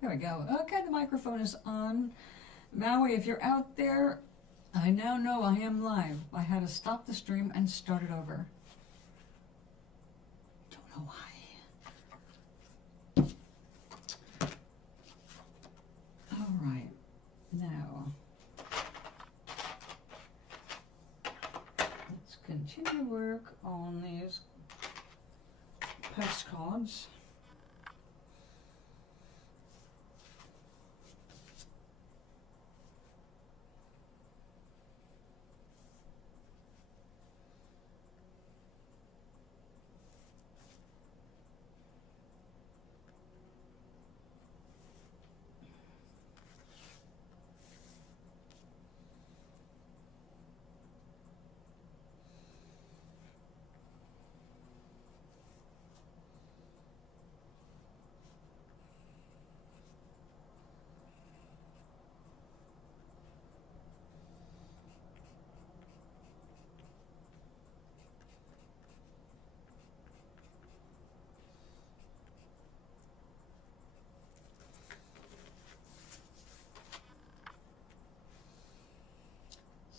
There we go. Okay, the microphone is on. Maui, if you're out there, I now know I am live. I had to stop the stream and start it over. Don't know why. All right, now let's continue work on these postcards.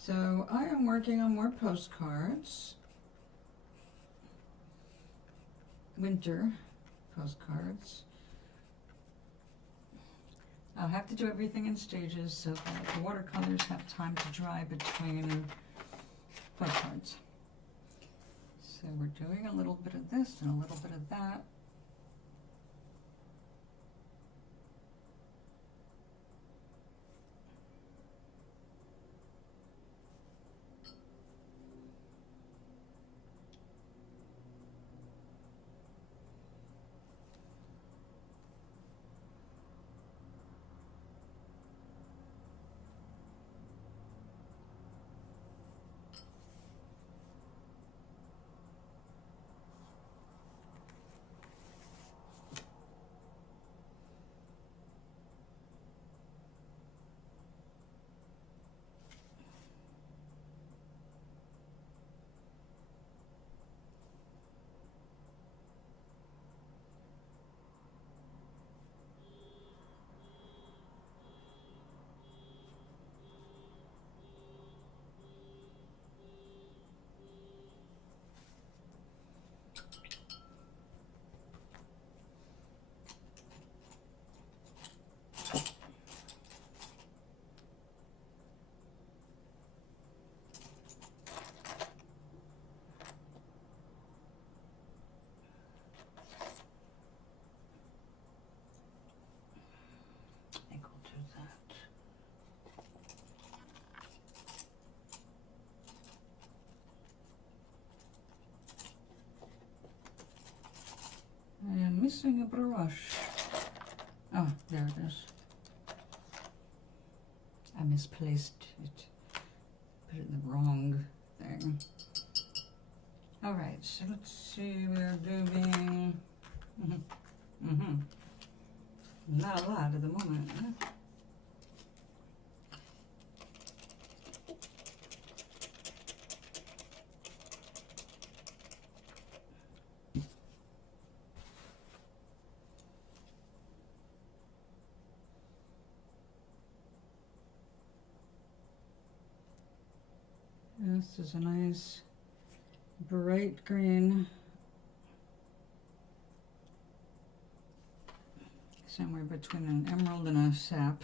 So I am working on more postcards, winter postcards. I'll have to do everything in stages so that the watercolors have time to dry between postcards. So we're doing a little bit of this and a little bit of that. I am missing a brush. Oh, there it is. I misplaced it. Put it in the wrong thing. All right, so let's see, we're doing not a lot at the moment, huh? This is a nice bright green, somewhere between an emerald and a sap.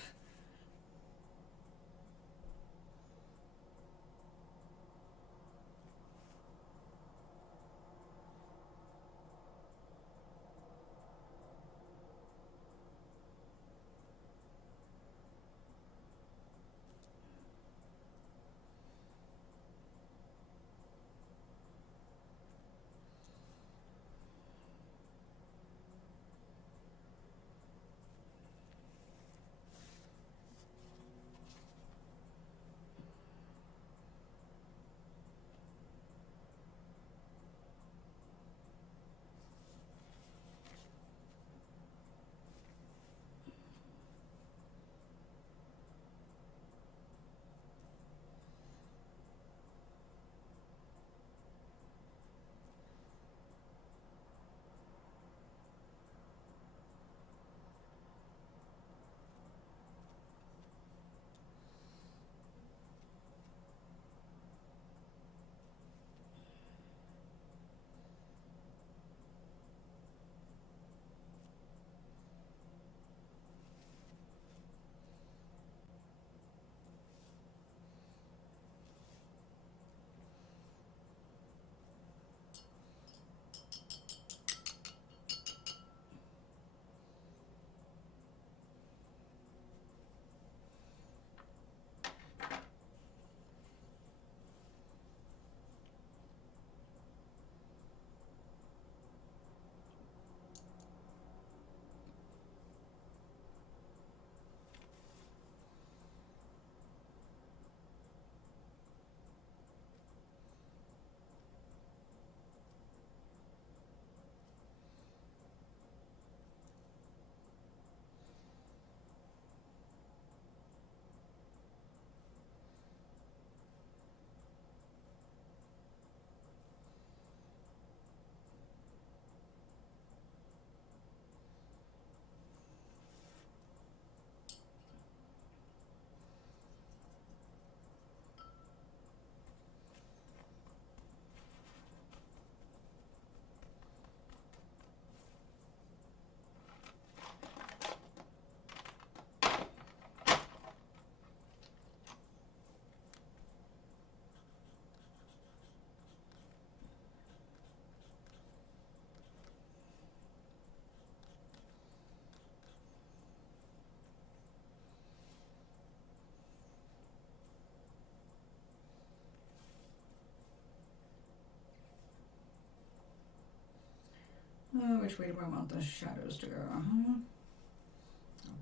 Which way do I want the shadows to go? Out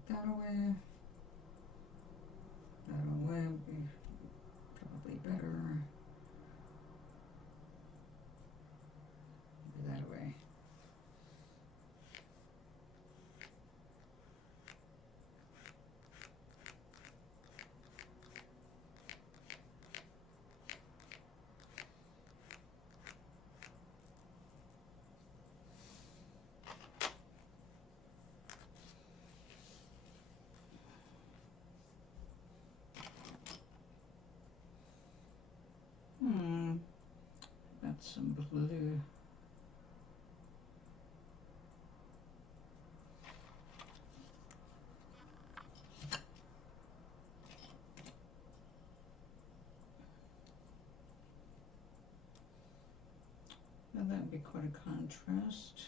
that away. That away would be probably better. Maybe that away. That's some blue. Now that would be quite a contrast.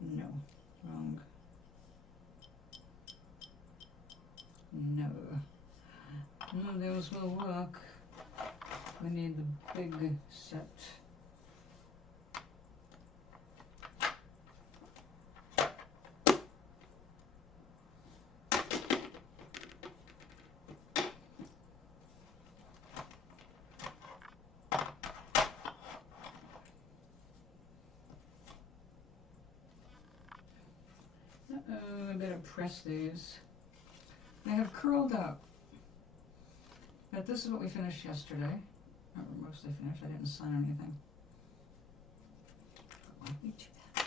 No, wrong. No. None of those will work. We need the big set. I better press these. They have curled up. But this is what we finished yesterday. Or mostly finished. I didn't sign anything. Why don't we do that now?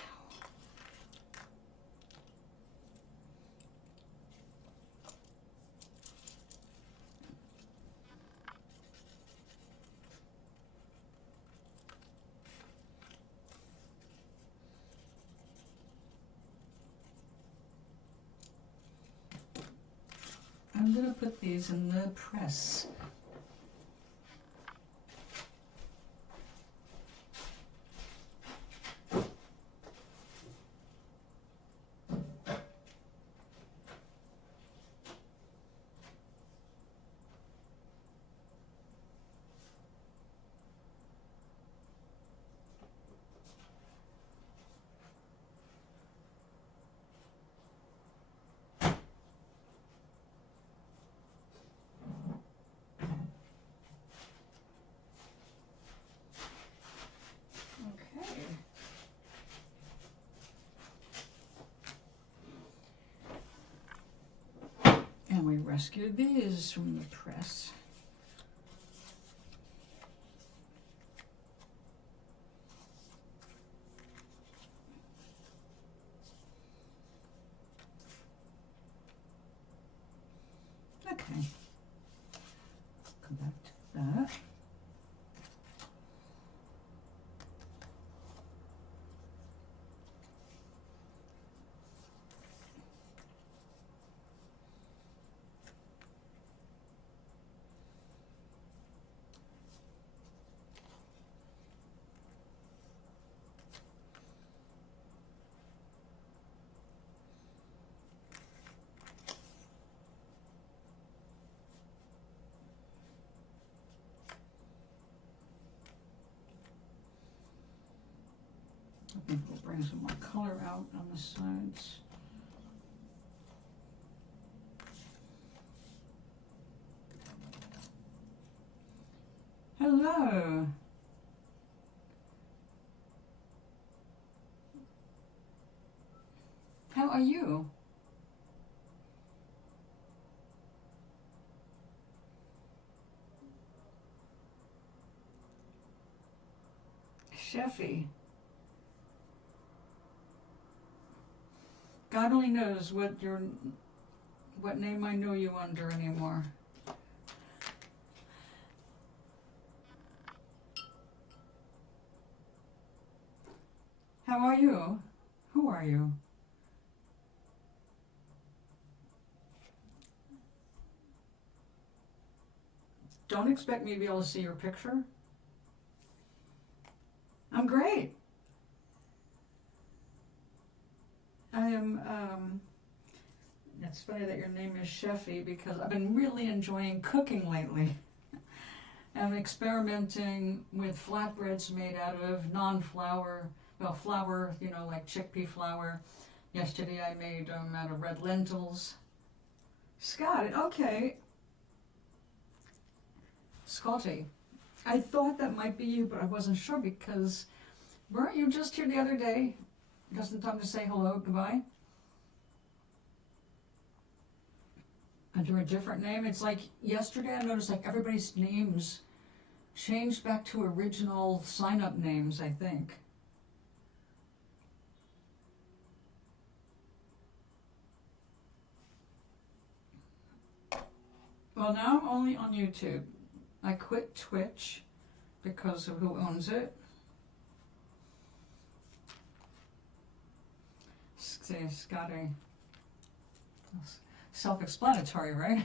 I'm going to put these in the press. And we rescued these from the press. Okay. Come back to that. I think we'll bring some more color out on the sides. Hello. How are you? Chefy. God only knows what name I know you under anymore. How are you? Who are you? Don't expect me to be able to see your picture. I'm great. I am, it's funny that your name is Chefy because I've been really enjoying cooking lately. and experimenting with flatbreads made out of non-flour, well, flour, you know, like chickpea flour. Yesterday I made them out of red lentils. Scott, okay. Scotty, I thought that might be you, but I wasn't sure because weren't you just here the other day? Just in time to say hello, goodbye? Under a different name. It's like yesterday I noticed like everybody's names changed back to original sign-up names, I think. Well, now I'm only on YouTube. I quit Twitch because of who owns it. Scotty. Self-explanatory, right?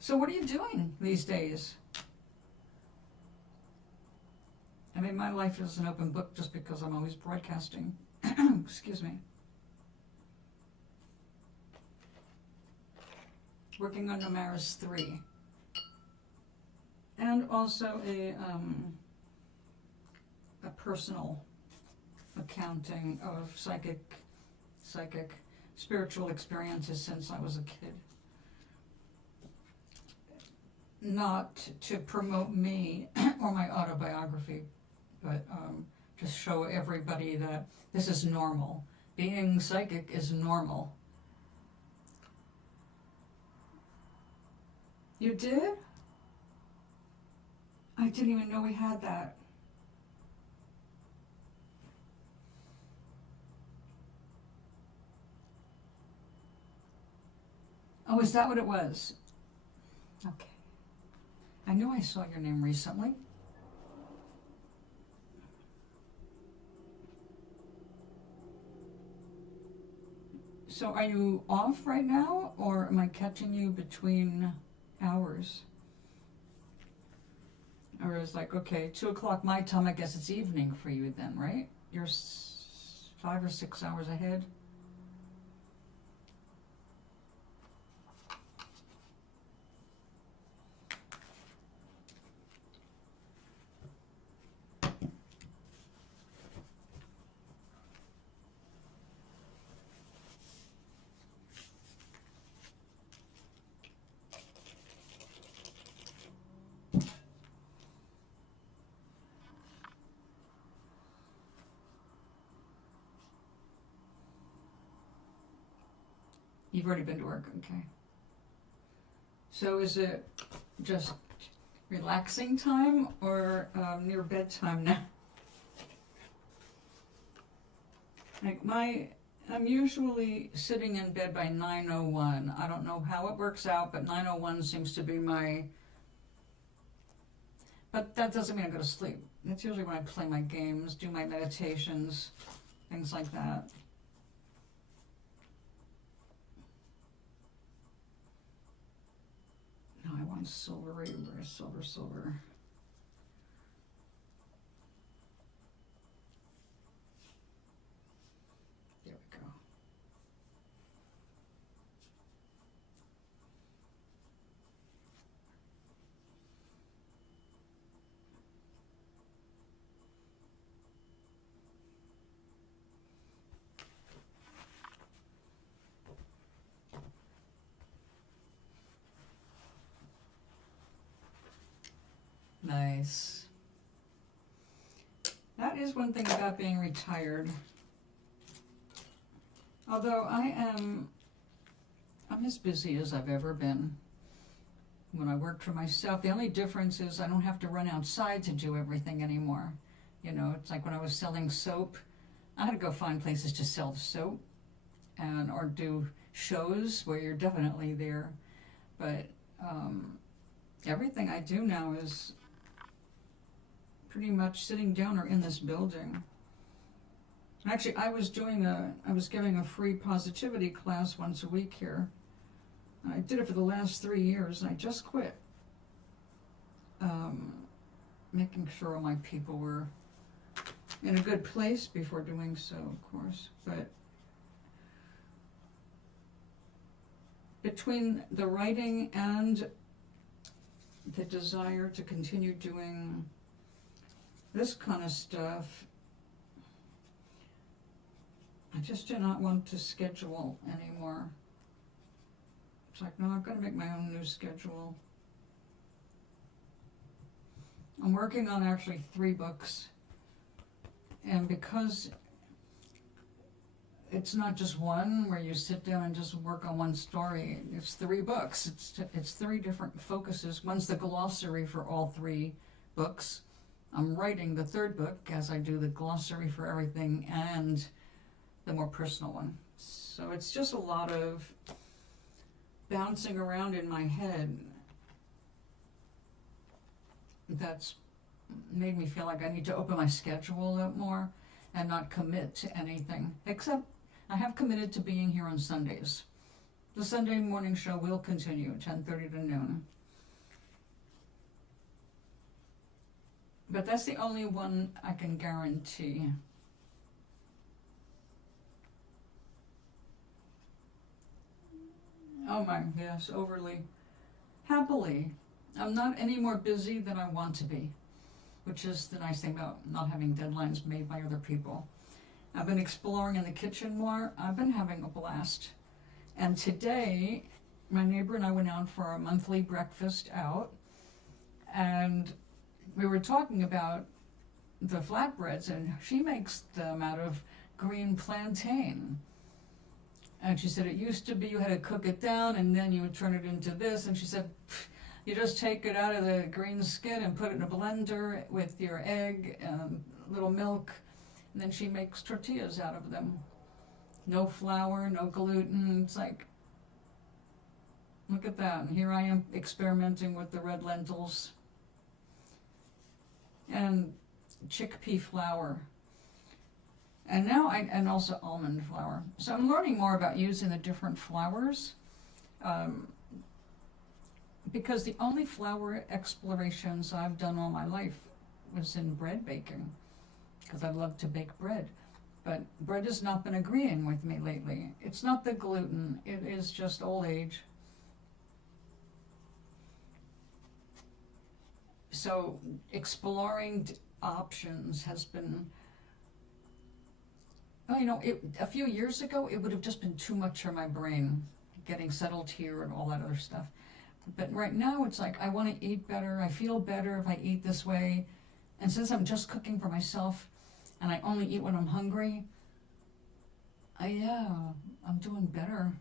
So what are you doing these days? I mean, my life is an open book just because I'm always broadcasting. Excuse me. Working on Numaris 3. And also a personal accounting of psychic spiritual experiences since I was a kid. Not to promote me or my autobiography, but to show everybody that this is normal. Being psychic is normal. You did? I didn't even know we had that. Oh, is that what it was? Okay. I knew I saw your name recently. So are you off right now, or am I catching you between hours? Or it's like, okay, 2 o'clock my time, I guess it's evening for you then, right? You're 5 or 6 hours ahead. You've already been to work, okay. So is it just relaxing time or near bedtime now? Like I'm usually sitting in bed by 9:01. I don't know how it works out, but 9:01 seems to be my, but that doesn't mean I go to sleep. That's usually when I play my games, do my meditations, things like that. No, I want silvery, silver. There we go. Nice. That is one thing about being retired. Although I'm as busy as I've ever been. When I worked for myself, the only difference is I don't have to run outside to do everything anymore. You know, it's like when I was selling soap, I had to go find places to sell the soap or do shows where you're definitely there. But everything I do now is pretty much sitting down or in this building. Actually, I was giving a free positivity class once a week here. I did it for the last 3 years, and I just quit. Making sure all my people were in a good place before doing so, of course. But between the writing and the desire to continue doing this kind of stuff. I just do not want to schedule anymore. It's like, no, I've got to make my own new schedule. I'm working on actually 3 books. And because it's not just one where you sit down and just work on one story, it's 3 books. It's 3 different focuses. One's the glossary for all 3 books. I'm writing the 3rd book as I do the glossary for everything and the more personal one. So it's just a lot of bouncing around in my head that's made me feel like I need to open my schedule up more and not commit to anything. Except I have committed to being here on Sundays. The Sunday morning show will continue, 10:30 to noon. But that's the only one I can guarantee. Oh my, yes, overly. Happily. I'm not any more busy than I want to be, which is the nice thing about not having deadlines made by other people. I've been exploring in the kitchen more. I've been having a blast. And today, my neighbor and I went out for a monthly breakfast out, and we were talking about the flatbreads, and she makes them out of green plantain. And she said it used to be you had to cook it down and then you would turn it into this. And she said you just take it out of the green skin and put it in a blender with your egg and little milk. And then she makes tortillas out of them. No flour, no gluten. It's like, look at that. And here I am experimenting with the red lentils and chickpea flour. And now and also almond flour. So I'm learning more about using the different flours, because the only flour explorations I've done all my life was in bread baking, because I love to bake bread. But bread has not been agreeing with me lately. It's not the gluten, it is just old age. So exploring options has been, well, you know, a few years ago, it would have just been too much for my brain, getting settled here and all that other stuff. But right now, it's like, I want to eat better. I feel better if I eat this way. And since I'm just cooking for myself, and I only eat when I'm hungry, I'm doing better.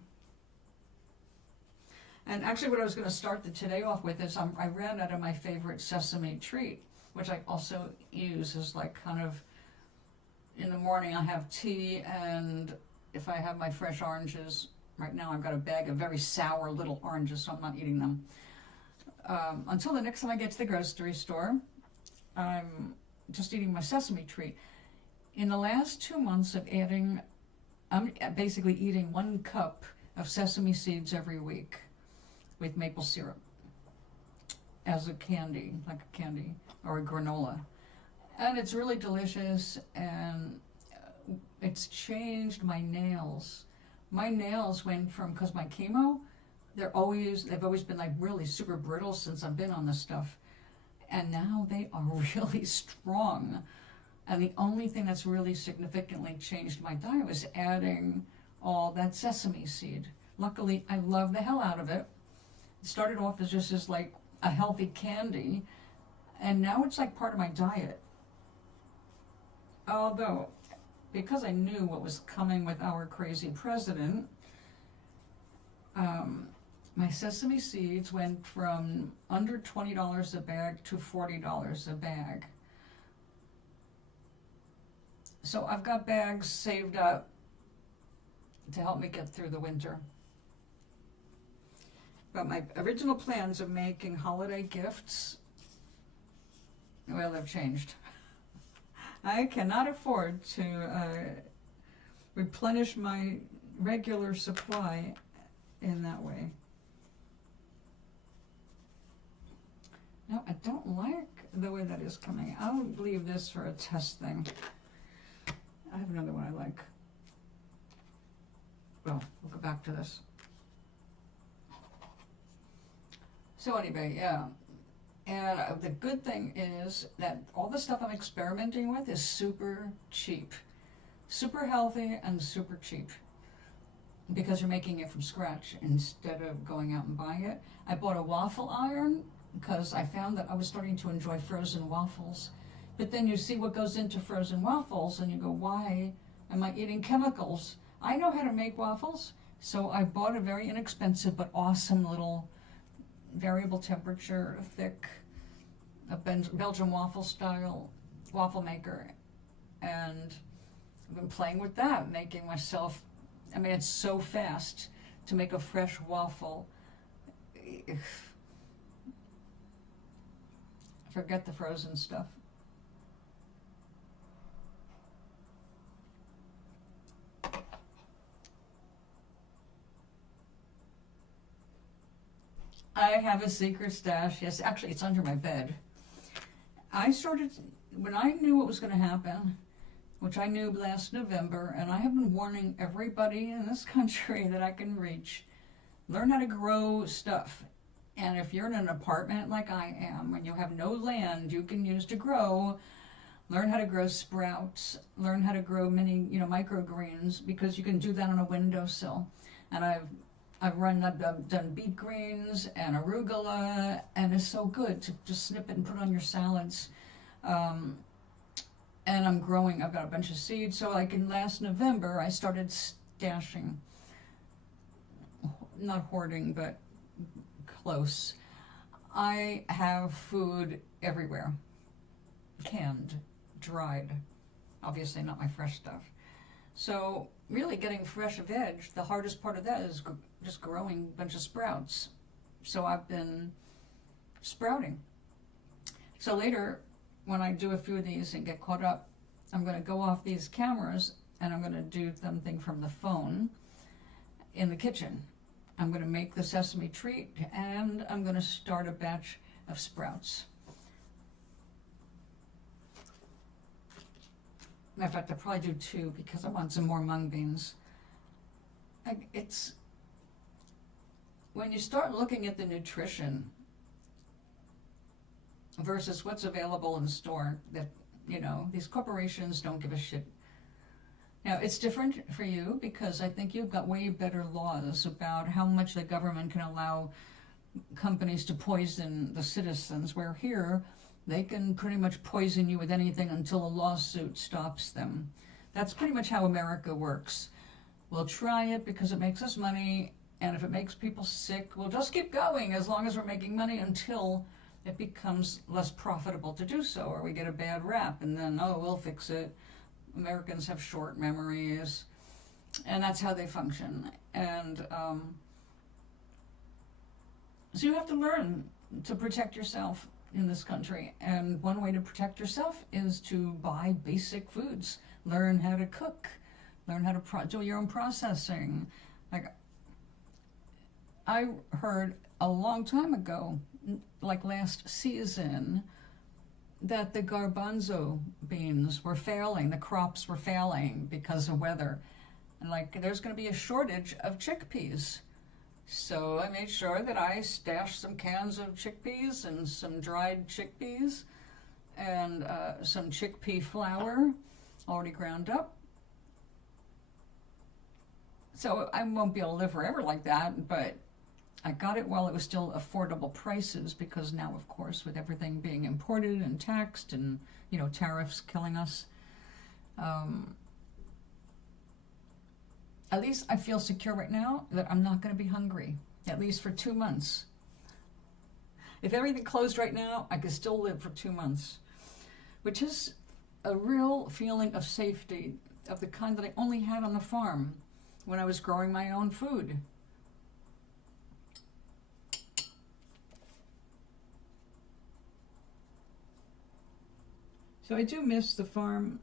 And actually, what I was going to start today off with is I ran out of my favorite sesame treat, which I also use as like kind of, in the morning I have tea, and if I have my fresh oranges, right now I've got a bag of very sour little oranges, so I'm not eating them. Until the next time I get to the grocery store, I'm just eating my sesame treat. In the last 2 months of I'm basically eating 1 cup of sesame seeds every week with maple syrup as a candy, like a candy or a granola. And it's really delicious, and it's changed my nails. My nails went from, because my chemo, they've always been like really super brittle since I've been on this stuff. And now they are really strong. And the only thing that's really significantly changed my diet was adding all that sesame seed. Luckily, I love the hell out of it. It started off as just as like a healthy candy, and now it's like part of my diet. Although, because I knew what was coming with our crazy president, my sesame seeds went from under $20 a bag to $40 a bag. So I've got bags saved up to help me get through the winter. But my original plans of making holiday gifts, well, they've changed. I cannot afford to replenish my regular supply in that way. No, I don't like the way that is coming. I'll leave this for a test thing. I have another one I like. Well, we'll go back to this. So anyway, yeah, And the good thing is that all the stuff I'm experimenting with is super cheap. Super healthy and super cheap. Because you're making it from scratch instead of going out and buying it. I bought a waffle iron because I found that I was starting to enjoy frozen waffles. But then you see what goes into frozen waffles and you go, why am I eating chemicals? I know how to make waffles. So I bought a very inexpensive but awesome little variable temperature, thick, a Belgian waffle style waffle maker. And I've been playing with that, making myself, I mean, it's so fast to make a fresh waffle. Forget the frozen stuff. I have a secret stash. Yes, actually, it's under my bed. I started, when I knew what was going to happen, which I knew last November, and I have been warning everybody in this country that I can reach, learn how to grow stuff. And if you're in an apartment like I am, and you have no land you can use to grow, learn how to grow sprouts, learn how to grow mini, microgreens, because you can do that on a windowsill. And I've done beet greens and arugula, and it's so good to just snip it and put it on your salads. And I'm growing, I've got a bunch of seeds. So like in last November, I started stashing, not hoarding, but close. I have food everywhere, canned, dried, obviously not my fresh stuff. So really getting fresh veg, the hardest part of that is just growing a bunch of sprouts. So I've been sprouting. So later, when I do a few of these and get caught up, I'm going to go off these cameras and I'm going to do something from the phone in the kitchen. I'm going to make the sesame treat and I'm going to start a batch of sprouts. Matter of fact, I'll probably do 2 because I want some more mung beans. It's when you start looking at the nutrition versus what's available in the store, that, these corporations don't give a shit. Now, it's different for you because I think you've got way better laws about how much the government can allow companies to poison the citizens, where here, they can pretty much poison you with anything until a lawsuit stops them. That's pretty much how America works. We'll try it because it makes us money, and if it makes people sick, we'll just keep going as long as we're making money until it becomes less profitable to do so, or we get a bad rap, and then, we'll fix it. Americans have short memories, and that's how they function. And so you have to learn to protect yourself in this country, and one way to protect yourself is to buy basic foods. Learn how to cook, learn how to do your own processing. Like, I heard a long time ago, like last season, that the garbanzo beans were failing, the crops were failing because of weather. And like, there's going to be a shortage of chickpeas. So I made sure that I stashed some cans of chickpeas and some dried chickpeas and some chickpea flour already ground up. So I won't be able to live forever like that, but I got it while it was still affordable prices, because now, of course, with everything being imported and taxed and, tariffs killing us, at least I feel secure right now that I'm not going to be hungry, at least for 2 months. If everything closed right now, I could still live for 2 months, which is a real feeling of safety, of the kind that I only had on the farm when I was growing my own food. So I do miss the farm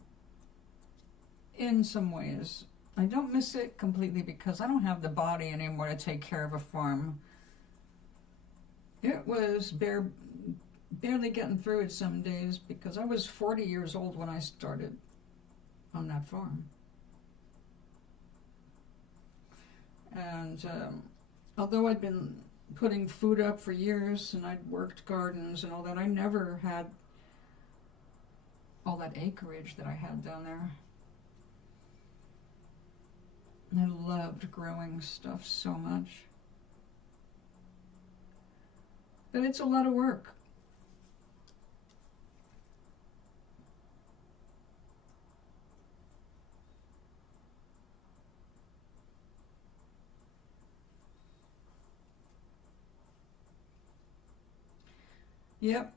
in some ways. I don't miss it completely because I don't have the body anymore to take care of a farm. It was barely getting through it some days because I was 40 years old when I started on that farm. And although I'd been putting food up for years, and I'd worked gardens and all that. I never had all that acreage that I had down there. And I loved growing stuff so much. But it's a lot of work. Yep.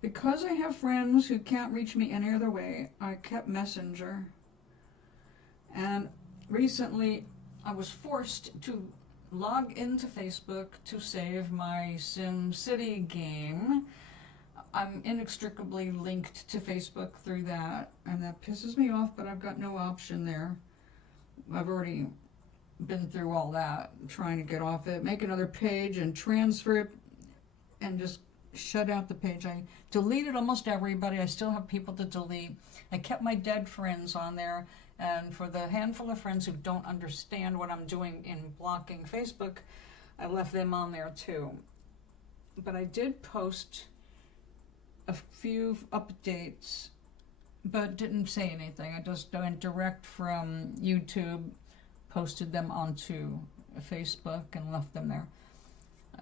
Because I have friends who can't reach me any other way, I kept Messenger. And recently I was forced to log into Facebook to save my SimCity game. I'm inextricably linked to Facebook through that, and that pisses me off, but I've got no option there. I've already been through all that, trying to get off it, make another page and transfer it, and just shut out the page. I deleted almost everybody. I still have people to delete. I kept my dead friends on there, and for the handful of friends who don't understand what I'm doing in blocking Facebook, I left them on there too. But I did post a few updates, but didn't say anything. I just went direct from YouTube, posted them onto Facebook and left them there.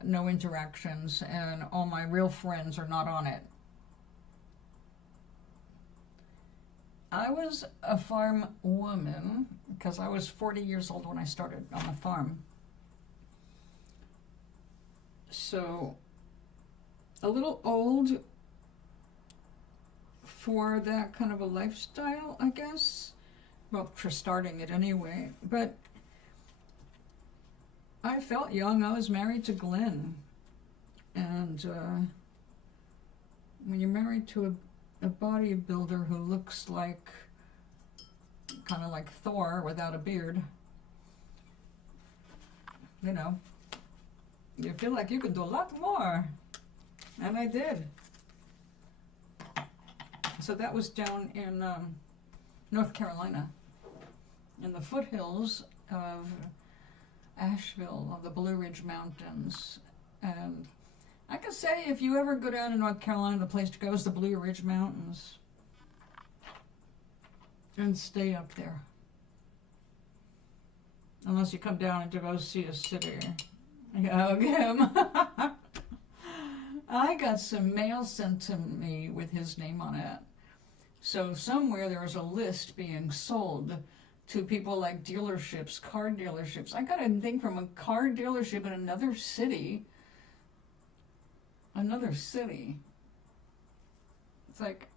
No interactions, and all my real friends are not on it. I was a farm woman because I was 40 years old when I started on the farm. So a little old for that kind of a lifestyle, I guess. Well, for starting it anyway. But I felt young. I was married to Glenn. And when you're married to a bodybuilder who looks like, kind of like Thor without a beard, you know, you feel like you can do a lot more. And I did. So that was down in North Carolina, in the foothills of Asheville, of the Blue Ridge Mountains. And I can say, if you ever go down to North Carolina, the place to go is the Blue Ridge Mountains. And stay up there. Unless you come down to go see a city. Yeah, okay. I got some mail sent to me with his name on it. So somewhere there was a list being sold to people like dealerships, car dealerships. I got a thing from a car dealership in another city. Another city. It's like,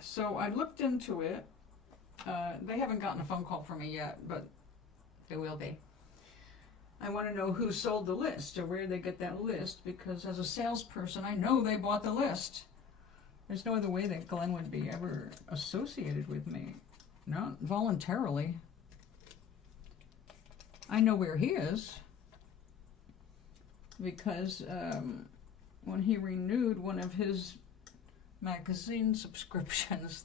so I looked into it. They haven't gotten a phone call from me yet, but they will be. I want to know who sold the list or where they get that list, because as a salesperson, I know they bought the list. There's no other way that Glenn would be ever associated with me. Not voluntarily. I know where he is, because when he renewed one of his magazine subscriptions,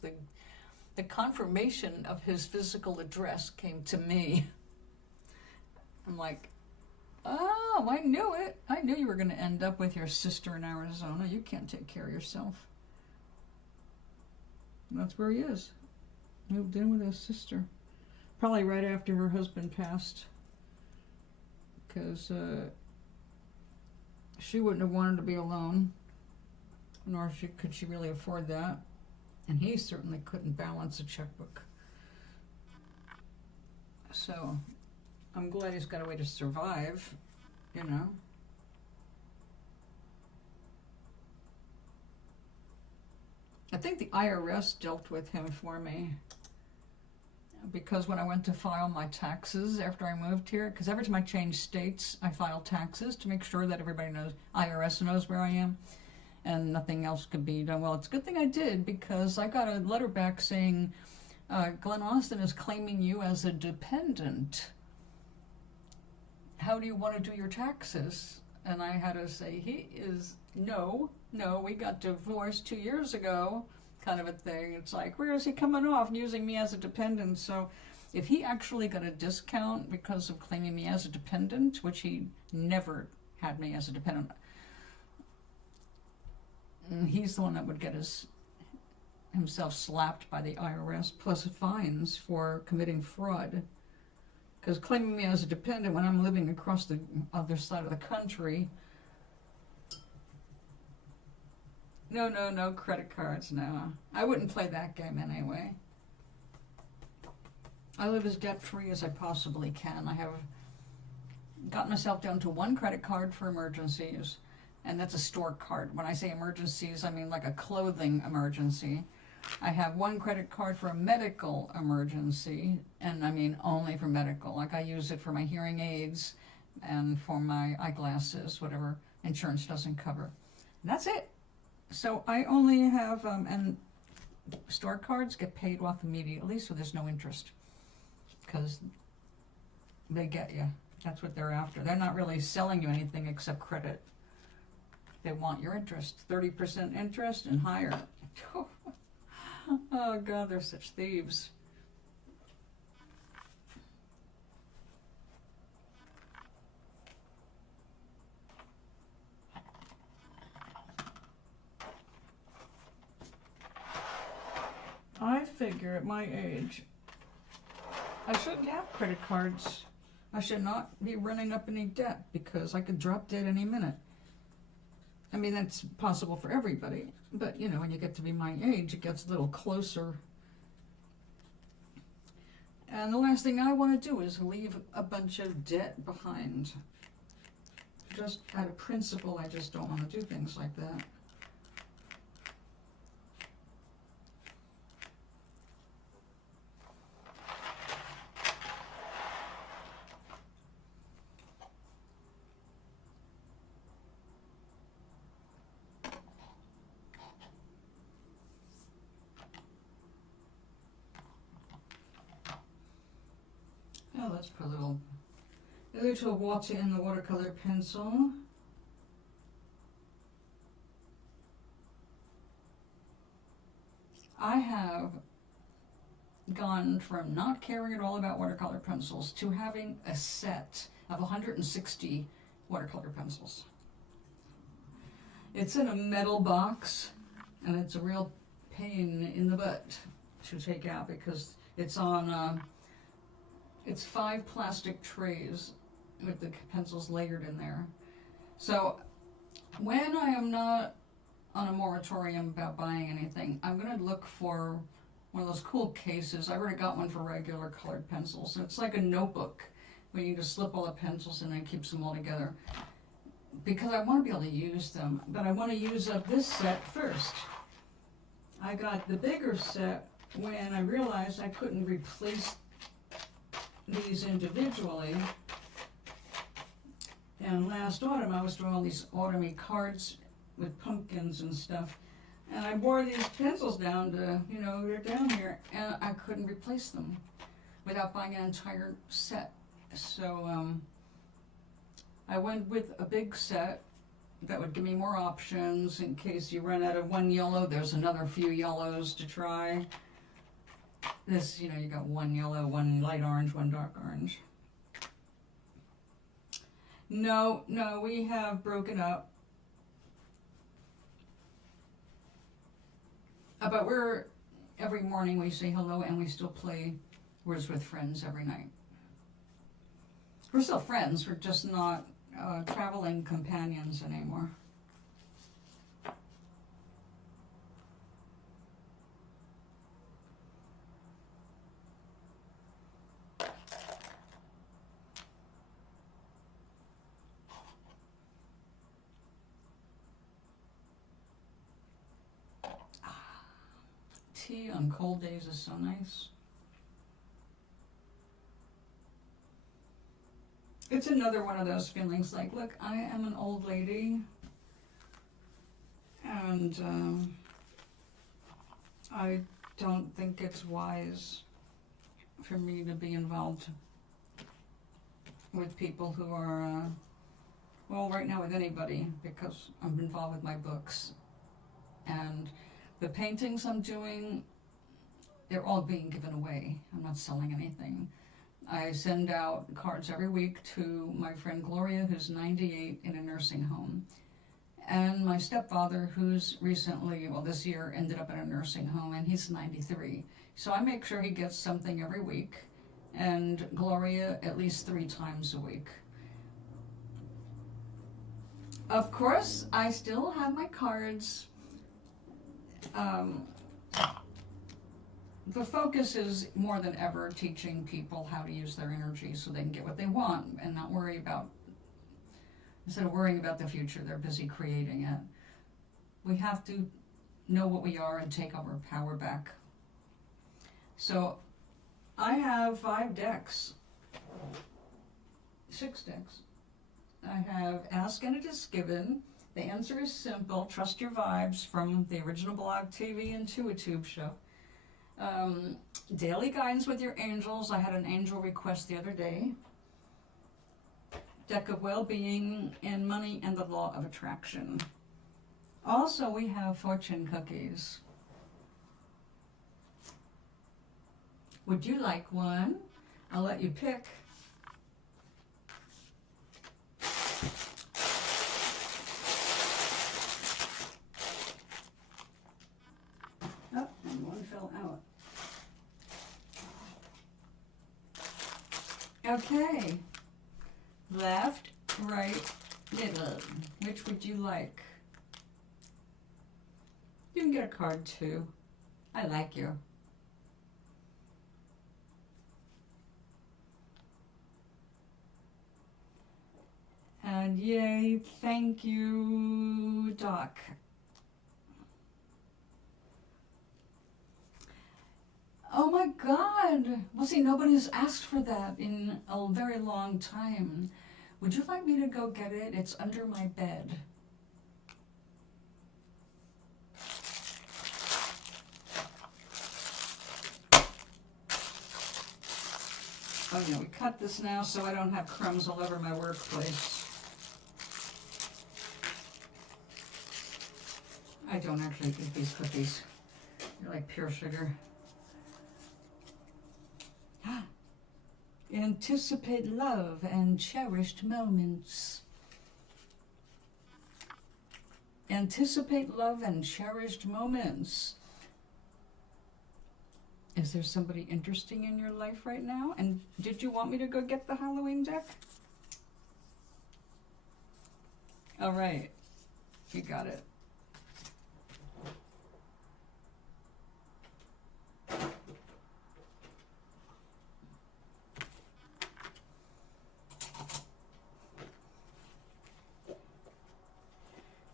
the confirmation of his physical address came to me. I'm like, oh, I knew it. I knew you were going to end up with your sister in Arizona. You can't take care of yourself. And that's where he is. Moved in with his sister. Probably right after her husband passed. Because she wouldn't have wanted to be alone. Nor could she really afford that. And he certainly couldn't balance a checkbook. So I'm glad he's got a way to survive, you know. I think the IRS dealt with him for me, because when I went to file my taxes after I moved here, because every time I change states, I file taxes to make sure that everybody knows, IRS knows where I am, and nothing else could be done. Well, it's a good thing I did, because I got a letter back saying, Glenn Austin is claiming you as a dependent. How do you want to do your taxes? And I had to say, no, we got divorced 2 years ago, kind of a thing. It's like, where is he coming off and using me as a dependent? So If he actually got a discount because of claiming me as a dependent, which he never had me as a dependent, he's the one that would get himself slapped by the IRS plus fines for committing fraud. Because claiming me as a dependent when I'm living across the other side of the country. No credit cards, no. I wouldn't play that game anyway. I live as debt-free as I possibly can. I have got myself down to one credit card for emergencies, and that's a store card. When I say emergencies, I mean like a clothing emergency. I have one credit card for a medical emergency, and I mean only for medical. Like I use it for my hearing aids and for my eyeglasses, whatever insurance doesn't cover. And that's it. So I only have, and store cards get paid off immediately, so there's no interest. Because they get you. That's what they're after. They're not really selling you anything except credit. They want your interest. 30% interest and higher. Oh God, they're such thieves. I figure at my age, I shouldn't have credit cards. I should not be running up any debt because I could drop dead any minute. I mean, that's possible for everybody. But, you know, when you get to be my age, it gets a little closer. And the last thing I want to do is leave a bunch of debt behind. Just out of principle, I just don't want to do things like that. Oh, let's put a little water in the watercolor pencil. I have gone from not caring at all about watercolor pencils to having a set of 160 watercolor pencils. It's in a metal box, and it's a real pain in the butt to take out because it's on it's 5 plastic trays with the pencils layered in there. So when I am not on a moratorium about buying anything, I'm going to look for one of those cool cases. I've already got one for regular colored pencils. And it's like a notebook where you just slip all the pencils in and it keeps them all together. Because I want to be able to use them, but I want to use up this set first. I got the bigger set when I realized I couldn't replace these individually. And last autumn I was doing all these autumny cards with pumpkins and stuff, and I wore these pencils down to, you know, they're down here, and I couldn't replace them without buying an entire set. So I went with a big set that would give me more options in case you run out of one yellow. There's another few yellows to try. This, you know, you got one yellow, one light orange, one dark orange. No, we have broken up. But every morning we say hello and we still play Words with Friends every night. We're still friends, we're just not traveling companions anymore. Tea on cold days is so nice. It's another one of those feelings like, look, I am an old lady, and I don't think it's wise for me to be involved with people who are, well, right now with anybody, because I'm involved with my books. And the paintings I'm doing, they're all being given away. I'm not selling anything. I send out cards every week to my friend Gloria, who's 98 in a nursing home, and my stepfather, who's recently, well, this year ended up in a nursing home, and he's 93. So I make sure he gets something every week, and Gloria at least 3 times a week. Of course, I still have my cards. The focus is more than ever teaching people how to use their energy so they can get what they want and not worry about, instead of worrying about the future, they're busy creating it. We have to know what we are and take our power back. So I have 5 decks, 6 decks. I have Ask and It Is Given. The answer is simple. Trust your vibes, from the original Blog TV Intuitive show. Daily Guidance with Your Angels. I had an angel request the other day. Deck of Well-Being and Money and the Law of Attraction. Also, we have fortune cookies. Would you like one? I'll let you pick. Oh, and one fell out. Okay. Left, right, middle. Which would you like? You can get a card too. I like you. And yay, thank you, Doc. Oh my God. Well, see, nobody's asked for that in a very long time. Would you like me to go get it? It's under my bed. Oh yeah, we cut this now so I don't have crumbs all over my workplace. I don't actually eat these cookies. They're like pure sugar. Anticipate love and cherished moments. Anticipate love and cherished moments. Is there somebody interesting in your life right now? And did you want me to go get the Halloween deck? All right, you got it.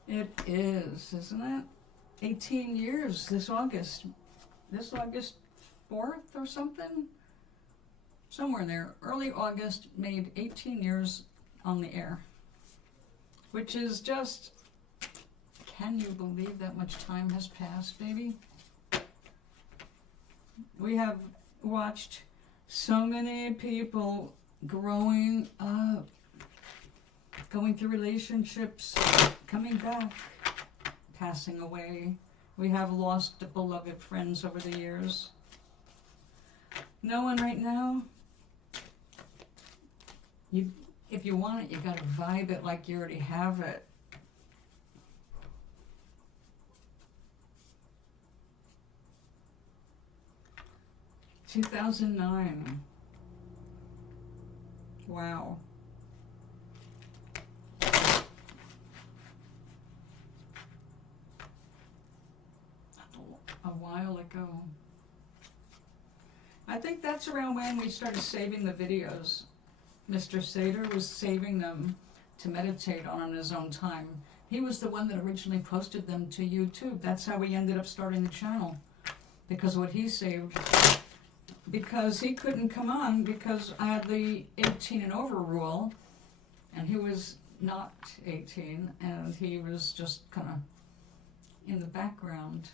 It is, isn't it? 18 years this August. This August 4th or something? Somewhere in there. Early August made 18 years on the air. Which is just, can you believe that much time has passed, baby? We have watched so many people growing up, going through relationships, coming back, passing away. We have lost beloved friends over the years. No one right now, if you want it, you gotta vibe it like you already have it. (2009). Wow. A while ago. I think that's around when we started saving the videos. Mr. Sater was saving them to meditate on in his own time. He was the one that originally posted them to YouTube. That's how we ended up starting the channel. Because what he saved, because he couldn't come on because I had the 18 and over rule, and he was not 18, and he was just kind of in the background.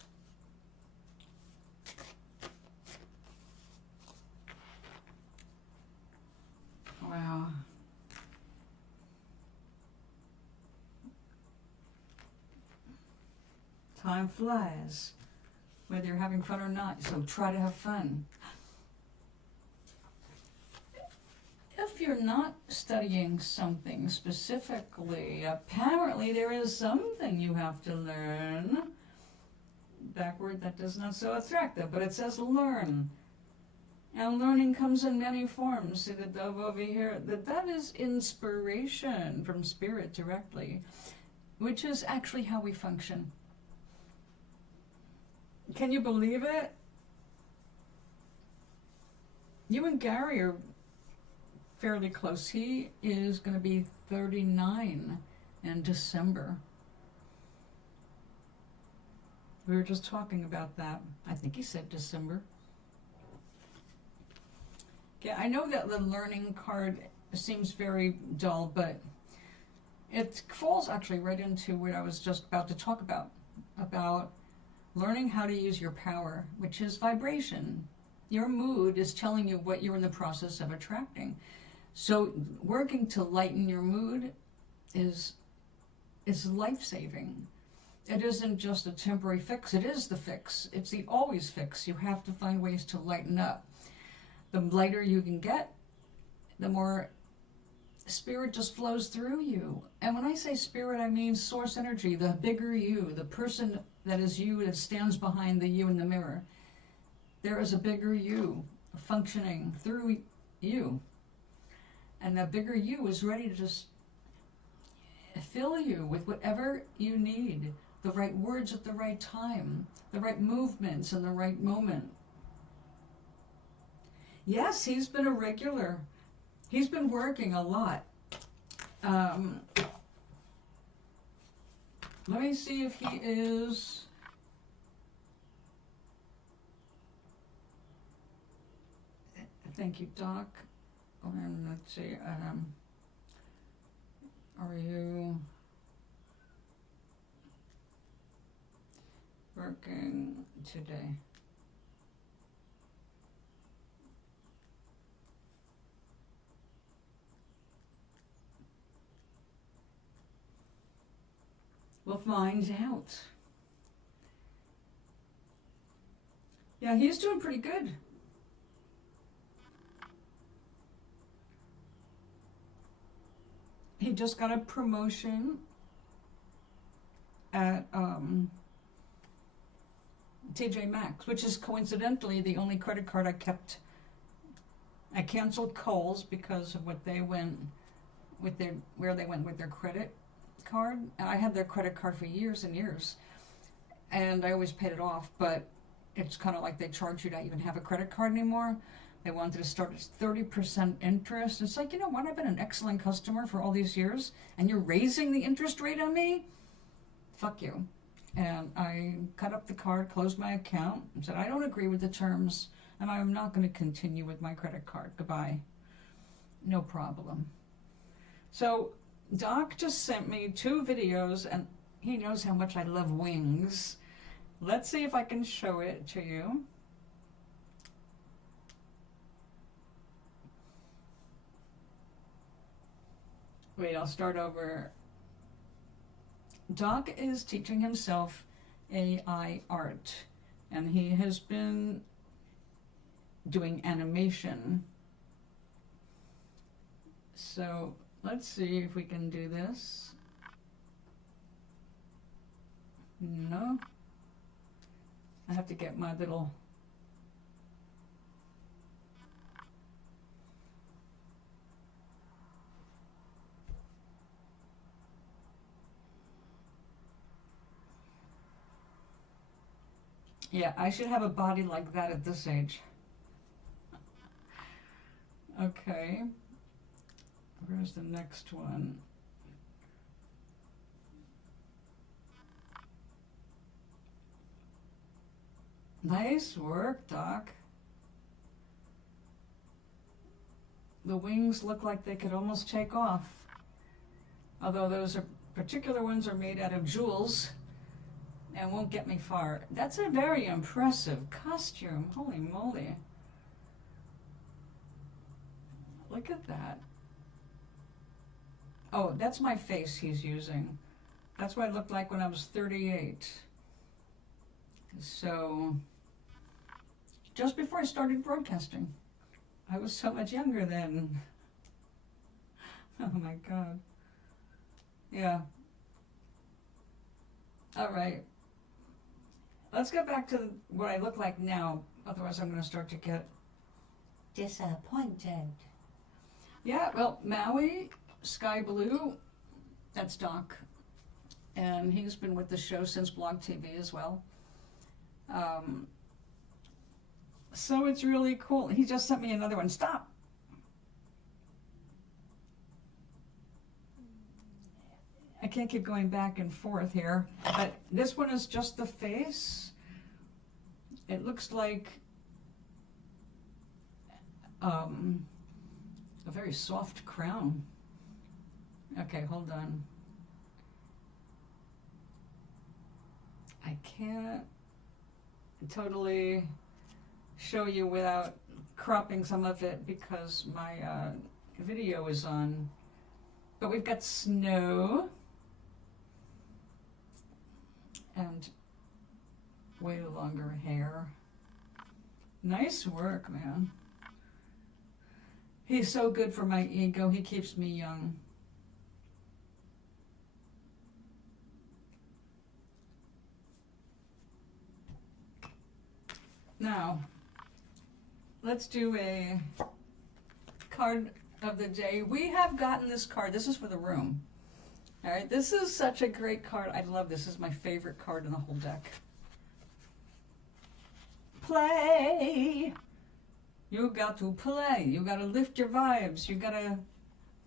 Wow. Time flies. whether you're having fun or not. So try to have fun. If you're not studying something specifically, apparently there is something you have to learn. Backward, that does not so attractive, but it says learn. And learning comes in many forms. See the dove over here? That is inspiration from spirit directly, which is actually how we function. Can you believe it? You and Gary are fairly close. He is going to be 39 in December. We were just talking about that. I think he said December. Okay, I know that the learning card seems very dull, but it falls actually right into what I was just about to talk about learning how to use your power, which is vibration. Your mood is telling you what you're in the process of attracting. So working to lighten your mood is life-saving. It isn't just a temporary fix, it is the fix. It's the always fix. You have to find ways to lighten up. The lighter you can get, the more spirit just flows through you. And when I say spirit, I mean source energy, the bigger you, the person that is you that stands behind the you in the mirror. There is a bigger you functioning through you. And that bigger you is ready to just fill you with whatever you need. The right words at the right time. The right movements in the right moment. Yes, he's been a regular. He's been working a lot. Let me see if he is... Thank you, Doc. And let's see, are you working today? We'll find out. Yeah, he's doing pretty good. He just got a promotion at TJ Maxx, which is coincidentally the only credit card I kept. I canceled Kohl's because of what they went with where they went with their credit card. I had their credit card for years and years, and I always paid it off, but it's kind of like they charge you to even have a credit card anymore. They wanted to start at 30% interest. It's like, you know what? I've been an excellent customer for all these years, and you're raising the interest rate on me? Fuck you. And I cut up the card, closed my account, and said, I don't agree with the terms, and I'm not going to continue with my credit card. Goodbye. No problem. So Doc just sent me 2 videos, and he knows how much I love wings. Let's see if I can show it to you. Wait, I'll start over. Doc is teaching himself AI art, and he has been doing animation. So let's see if we can do this. No. I have to get my little... Yeah, I should have a body like that at this age. Okay. Where's the next one? Nice work, Doc. The wings look like they could almost take off. Although those particular ones are made out of jewels and won't get me far. That's a very impressive costume. Holy moly. Look at that. Oh, that's my face he's using. That's what I looked like when I was 38. So, just before I started broadcasting, I was so much younger then. Oh my God. Yeah. All right. Let's get back to what I look like now. Otherwise, I'm going to start to get disappointed. Yeah, well, Maui, Sky Blue, that's Doc. And he's been with the show since Blog TV as well. So it's really cool. He just sent me another one. Stop! I can't keep going back and forth here, but this one is just the face. It looks like a very soft crown. Okay, hold on. I can't totally show you without cropping some of it because my video is on. But we've got snow and way longer hair. Nice work, man. He's so good for my ego. He keeps me young. Now, let's do a card of the day. We have gotten this card. This is for the room. All right, this is such a great card. I love this. This is my favorite card in the whole deck. Play. You got to play. You got to lift your vibes. You got to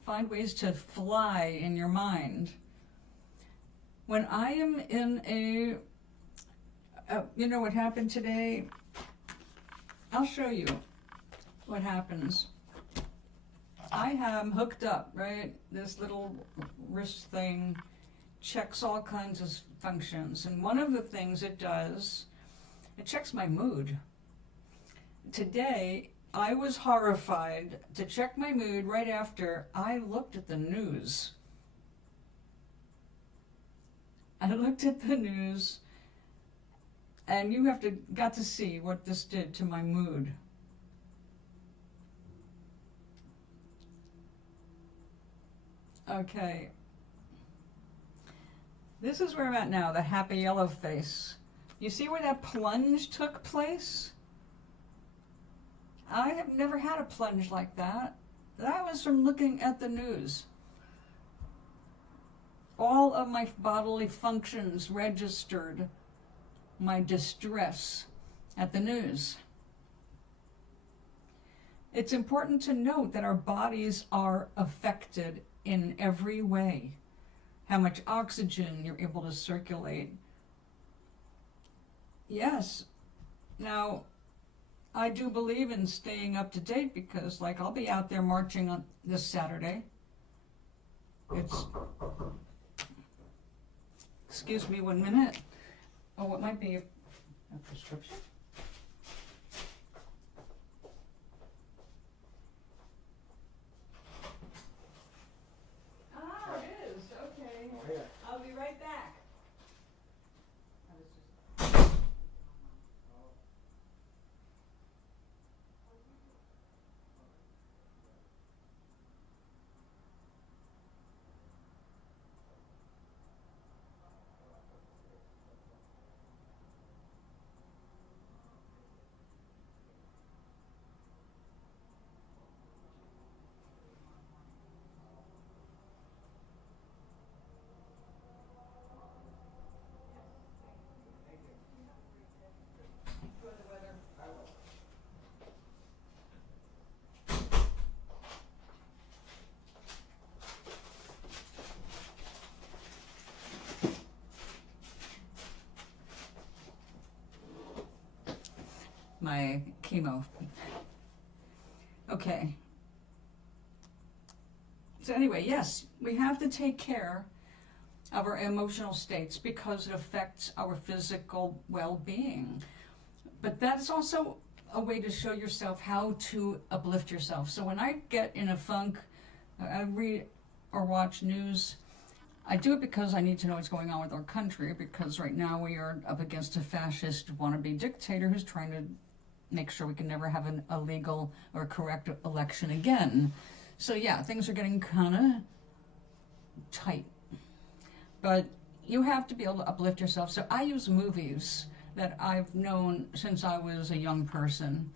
find ways to fly in your mind. When I am in a, you know what happened today? I'll show you what happens. I am hooked up, right? This little wrist thing checks all kinds of functions. And one of the things it does, it checks my mood. Today, I was horrified to check my mood right after I looked at the news. I looked at the news, and you got to see what this did to my mood. Okay. This is where I'm at now, the happy yellow face. You see where that plunge took place? I have never had a plunge like that. That was from looking at the news. All of my bodily functions registered my distress at the news. It's important to note that our bodies are affected in every way. How much oxygen you're able to circulate. Yes. Now, I do believe in staying up to date because, like, I'll be out there marching on this Saturday. Excuse me 1 minute. Oh, it might be a prescription? Ah, it is. Okay. I'll be right back. My chemo. Okay. So anyway, yes, we have to take care of our emotional states because it affects our physical well-being. But that's also a way to show yourself how to uplift yourself. So when I get in a funk, I read or watch news, I do it because I need to know what's going on with our country, because right now we are up against a fascist wannabe dictator who's trying to make sure we can never have a legal or correct election again. So yeah, things are getting kind of tight. But you have to be able to uplift yourself. So I use movies that I've known since I was a young person.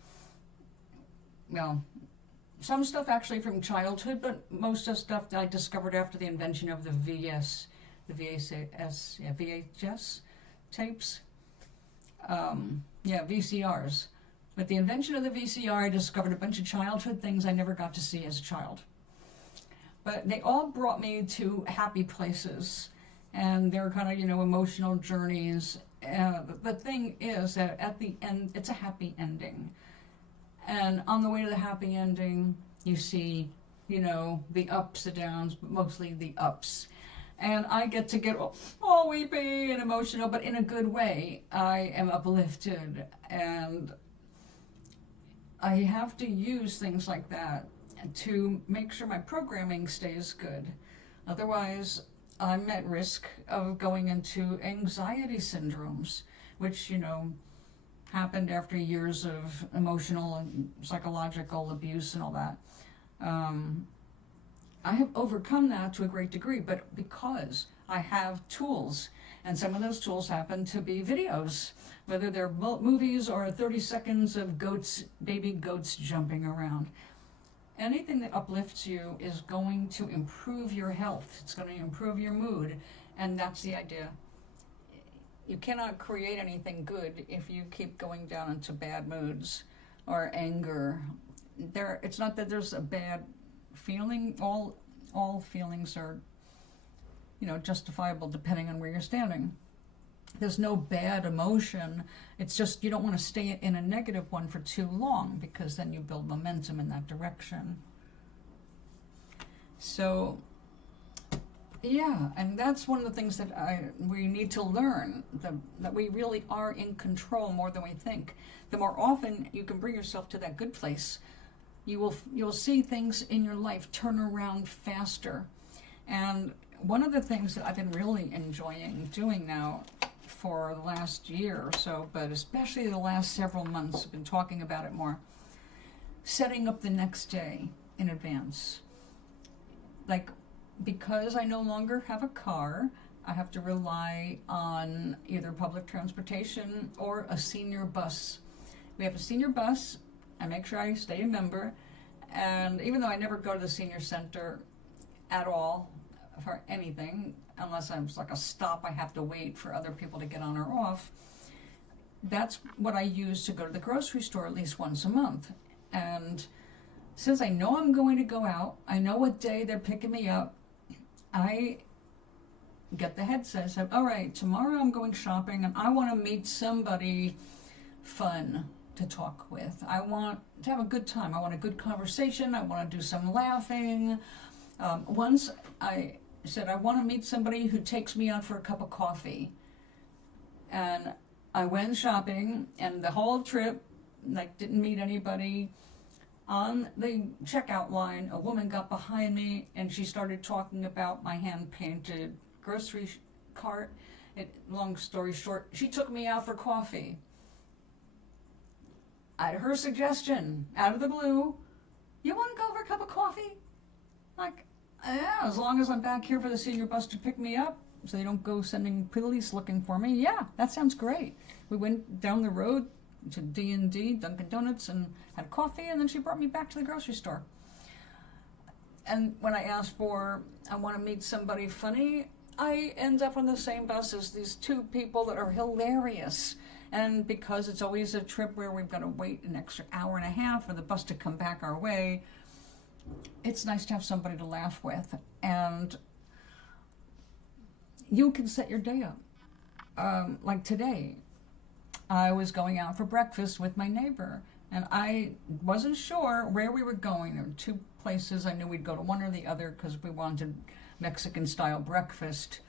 Well, some stuff actually from childhood, but most of the stuff that I discovered after the invention of the VHS tapes. VCRs. With the invention of the VCR, I discovered a bunch of childhood things I never got to see as a child. But they all brought me to happy places, and they're kind of, emotional journeys. The thing is that at the end, it's a happy ending. And on the way to the happy ending, you see, the ups, the downs, but mostly the ups. And I get to get all weepy and emotional, but in a good way. I am uplifted, and I have to use things like that to make sure my programming stays good. Otherwise, I'm at risk of going into anxiety syndromes, which, happened after years of emotional and psychological abuse and all that. I have overcome that to a great degree, but because I have tools, and some of those tools happen to be videos, whether they're movies or 30 seconds of baby goats jumping around. Anything that uplifts you is going to improve your health. It's going to improve your mood, and that's the idea. You cannot create anything good if you keep going down into bad moods or anger. It's not that there's a bad feeling. All feelings are, justifiable depending on where you're standing. There's no bad emotion. It's just you don't want to stay in a negative one for too long, because then you build momentum in that direction. So, yeah, and that's one of the things that we need to learn, that we really are in control more than we think. The more often you can bring yourself to that good place, you'll see things in your life turn around faster. And one of the things that I've been really enjoying doing now for the last year or so, but especially the last several months, I've been talking about it more, setting up the next day in advance. Like, because I no longer have a car, I have to rely on either public transportation or a senior bus. We have a senior bus. I make sure I stay a member, and even though I never go to the senior center at all for anything, unless I'm like a stop, I have to wait for other people to get on or off, that's what I use to go to the grocery store at least once a month. And since I know I'm going to go out, I know what day they're picking me up, I get the headset. So, all right, tomorrow I'm going shopping, and I want to meet somebody fun to talk with. I want to have a good time. I want a good conversation. I want to do some laughing. Once I said I want to meet somebody who takes me out for a cup of coffee. And I went shopping, and the whole trip, didn't meet anybody. On the checkout line, a woman got behind me, and she started talking about my hand-painted grocery cart. Long story short, she took me out for coffee. At her suggestion, out of the blue, you want to go for a cup of coffee? Yeah, as long as I'm back here for the senior bus to pick me up, so they don't go sending police looking for me. Yeah, that sounds great. We went down the road to D&D, Dunkin' Donuts, and had coffee, and then she brought me back to the grocery store. And when I asked I want to meet somebody funny, I end up on the same bus as these two people that are hilarious. And because it's always a trip where we've got to wait an extra hour and a half for the bus to come back our way, it's nice to have somebody to laugh with. And you can set your day up. Like today, I was going out for breakfast with my neighbor, and I wasn't sure where we were going. There were two places. I knew we'd go to one or the other because we wanted Mexican-style breakfast.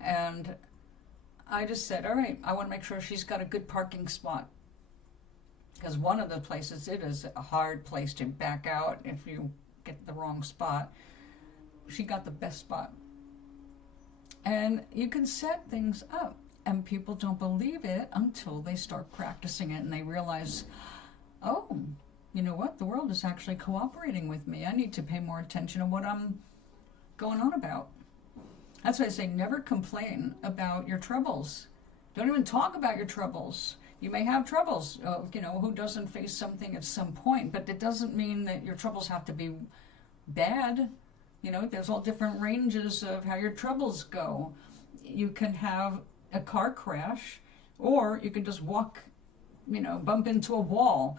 And I just said, all right, I want to make sure she's got a good parking spot. Because one of the places, it is a hard place to back out if you get the wrong spot. She got the best spot. And you can set things up, and people don't believe it until they start practicing it and they realize, oh, you know what? The world is actually cooperating with me. I need to pay more attention to what I'm going on about. That's why I say never complain about your troubles. Don't even talk about your troubles. You may have troubles. Who doesn't face something at some point? But it doesn't mean that your troubles have to be bad. There's all different ranges of how your troubles go. You can have a car crash, or you can just walk, bump into a wall.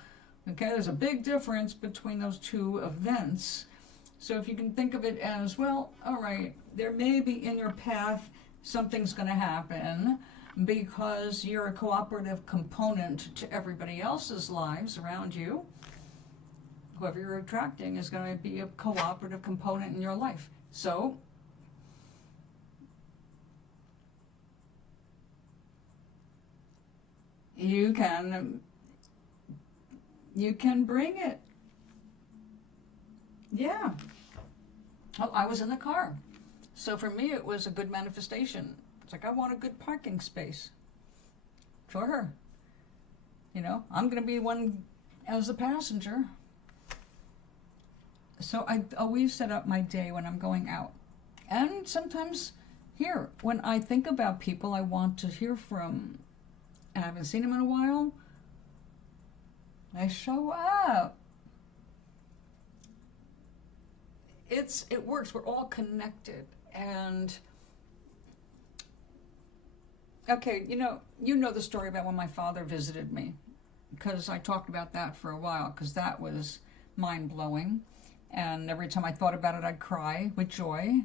Okay, there's a big difference between those two events. So if you can think of it as, well, all right, there may be in your path something's going to happen because you're a cooperative component to everybody else's lives around you. Whoever you're attracting is going to be a cooperative component in your life. So you can bring it. Yeah. Oh, I was in the car. So for me, it was a good manifestation. It's like, I want a good parking space for her. I'm going to be one as a passenger. So I always set up my day when I'm going out. And sometimes here, when I think about people I want to hear from and I haven't seen them in a while, I show up. It works. We're all connected. And okay, you know the story about when my father visited me, because I talked about that for a while, because that was mind-blowing. And every time I thought about it, I'd cry with joy.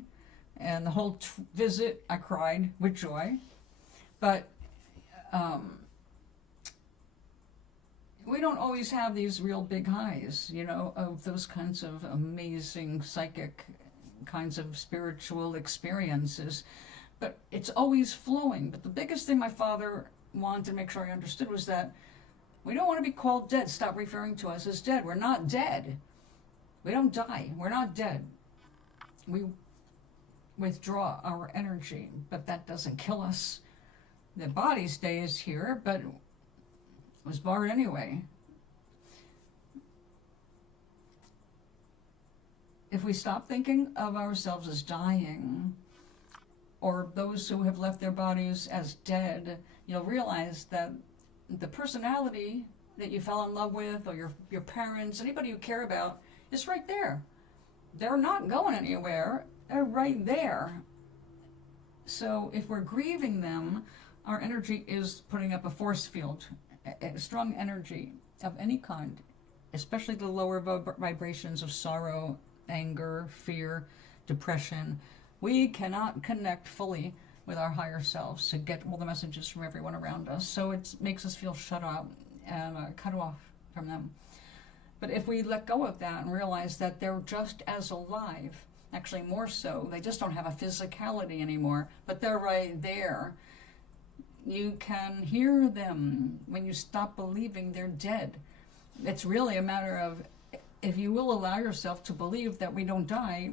And the whole visit, I cried with joy. But we don't always have these real big highs, of those kinds of amazing psychic kinds of spiritual experiences. But it's always flowing. But the biggest thing my father wanted to make sure I understood was that we don't want to be called dead. Stop referring to us as dead. We're not dead. We don't die. We're not dead. We withdraw our energy, but that doesn't kill us. The body stays here, but it was born anyway. If we stop thinking of ourselves as dying, or those who have left their bodies as dead, you'll realize that the personality that you fell in love with, or your parents, anybody you care about, is right there. They're not going anywhere. They're right there. So if we're grieving them, our energy is putting up a force field, a strong energy of any kind, especially the lower vibrations of sorrow, anger, fear, depression. We cannot connect fully with our higher selves to get all the messages from everyone around us. So it makes us feel shut up and cut off from them. But if we let go of that and realize that they're just as alive, actually more so, they just don't have a physicality anymore, but they're right there. You can hear them when you stop believing they're dead. It's really a matter of, if you will allow yourself to believe that we don't die,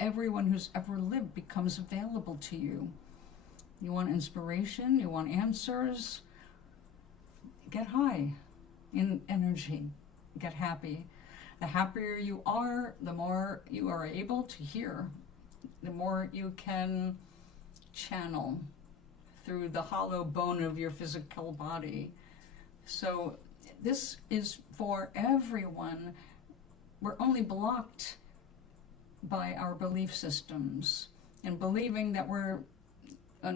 everyone who's ever lived becomes available to you. You want inspiration, you want answers, get high in energy, get happy. The happier you are, the more you are able to hear, the more you can channel through the hollow bone of your physical body. So this is for everyone. We're only blocked by our belief systems, and believing that when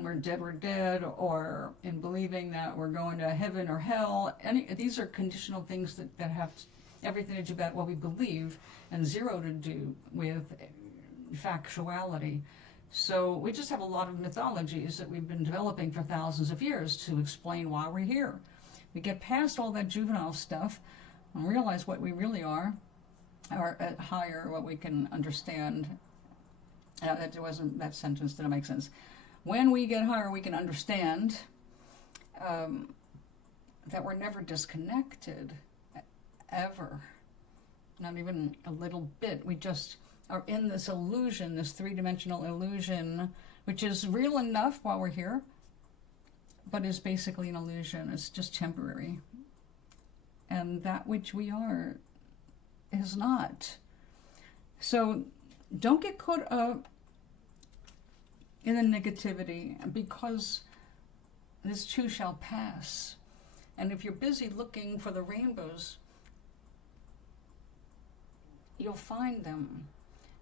we're dead, or in believing that we're going to heaven or hell. These are conditional things that have everything to do about what we believe, and zero to do with factuality. So we just have a lot of mythologies that we've been developing for thousands of years to explain why we're here. We get past all that juvenile stuff and realize what we really are, or at higher, what we can understand. That sentence didn't make sense. When we get higher, we can understand that we're never disconnected, ever. Not even a little bit. We just are in this illusion, this three-dimensional illusion which is real enough while we're here, but is basically an illusion. It's just temporary. And that which we are is not. So don't get caught up in the negativity, because this too shall pass. And if you're busy looking for the rainbows, you'll find them.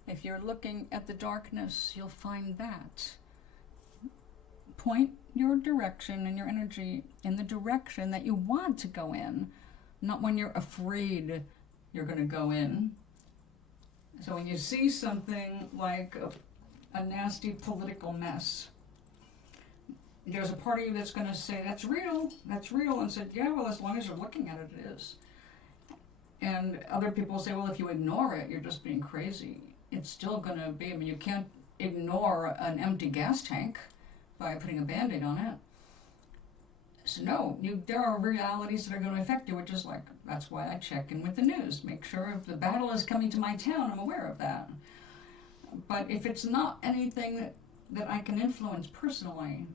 If you're looking at the darkness, you'll find that. Point your direction and your energy in the direction that you want to go in, not when you're afraid you're going to go in. So when you see something like a nasty political mess, there's a part of you that's going to say, that's real, and said, yeah, well, as long as you're looking at it, it is. And other people say, well, if you ignore it, you're just being crazy. It's still going to be, I mean, you can't ignore an empty gas tank by putting a Band-Aid on it. So no, there are realities that are going to affect you, which is like, that's why I check in with the news. Make sure if the battle is coming to my town, I'm aware of that. But if it's not anything that I can influence personally,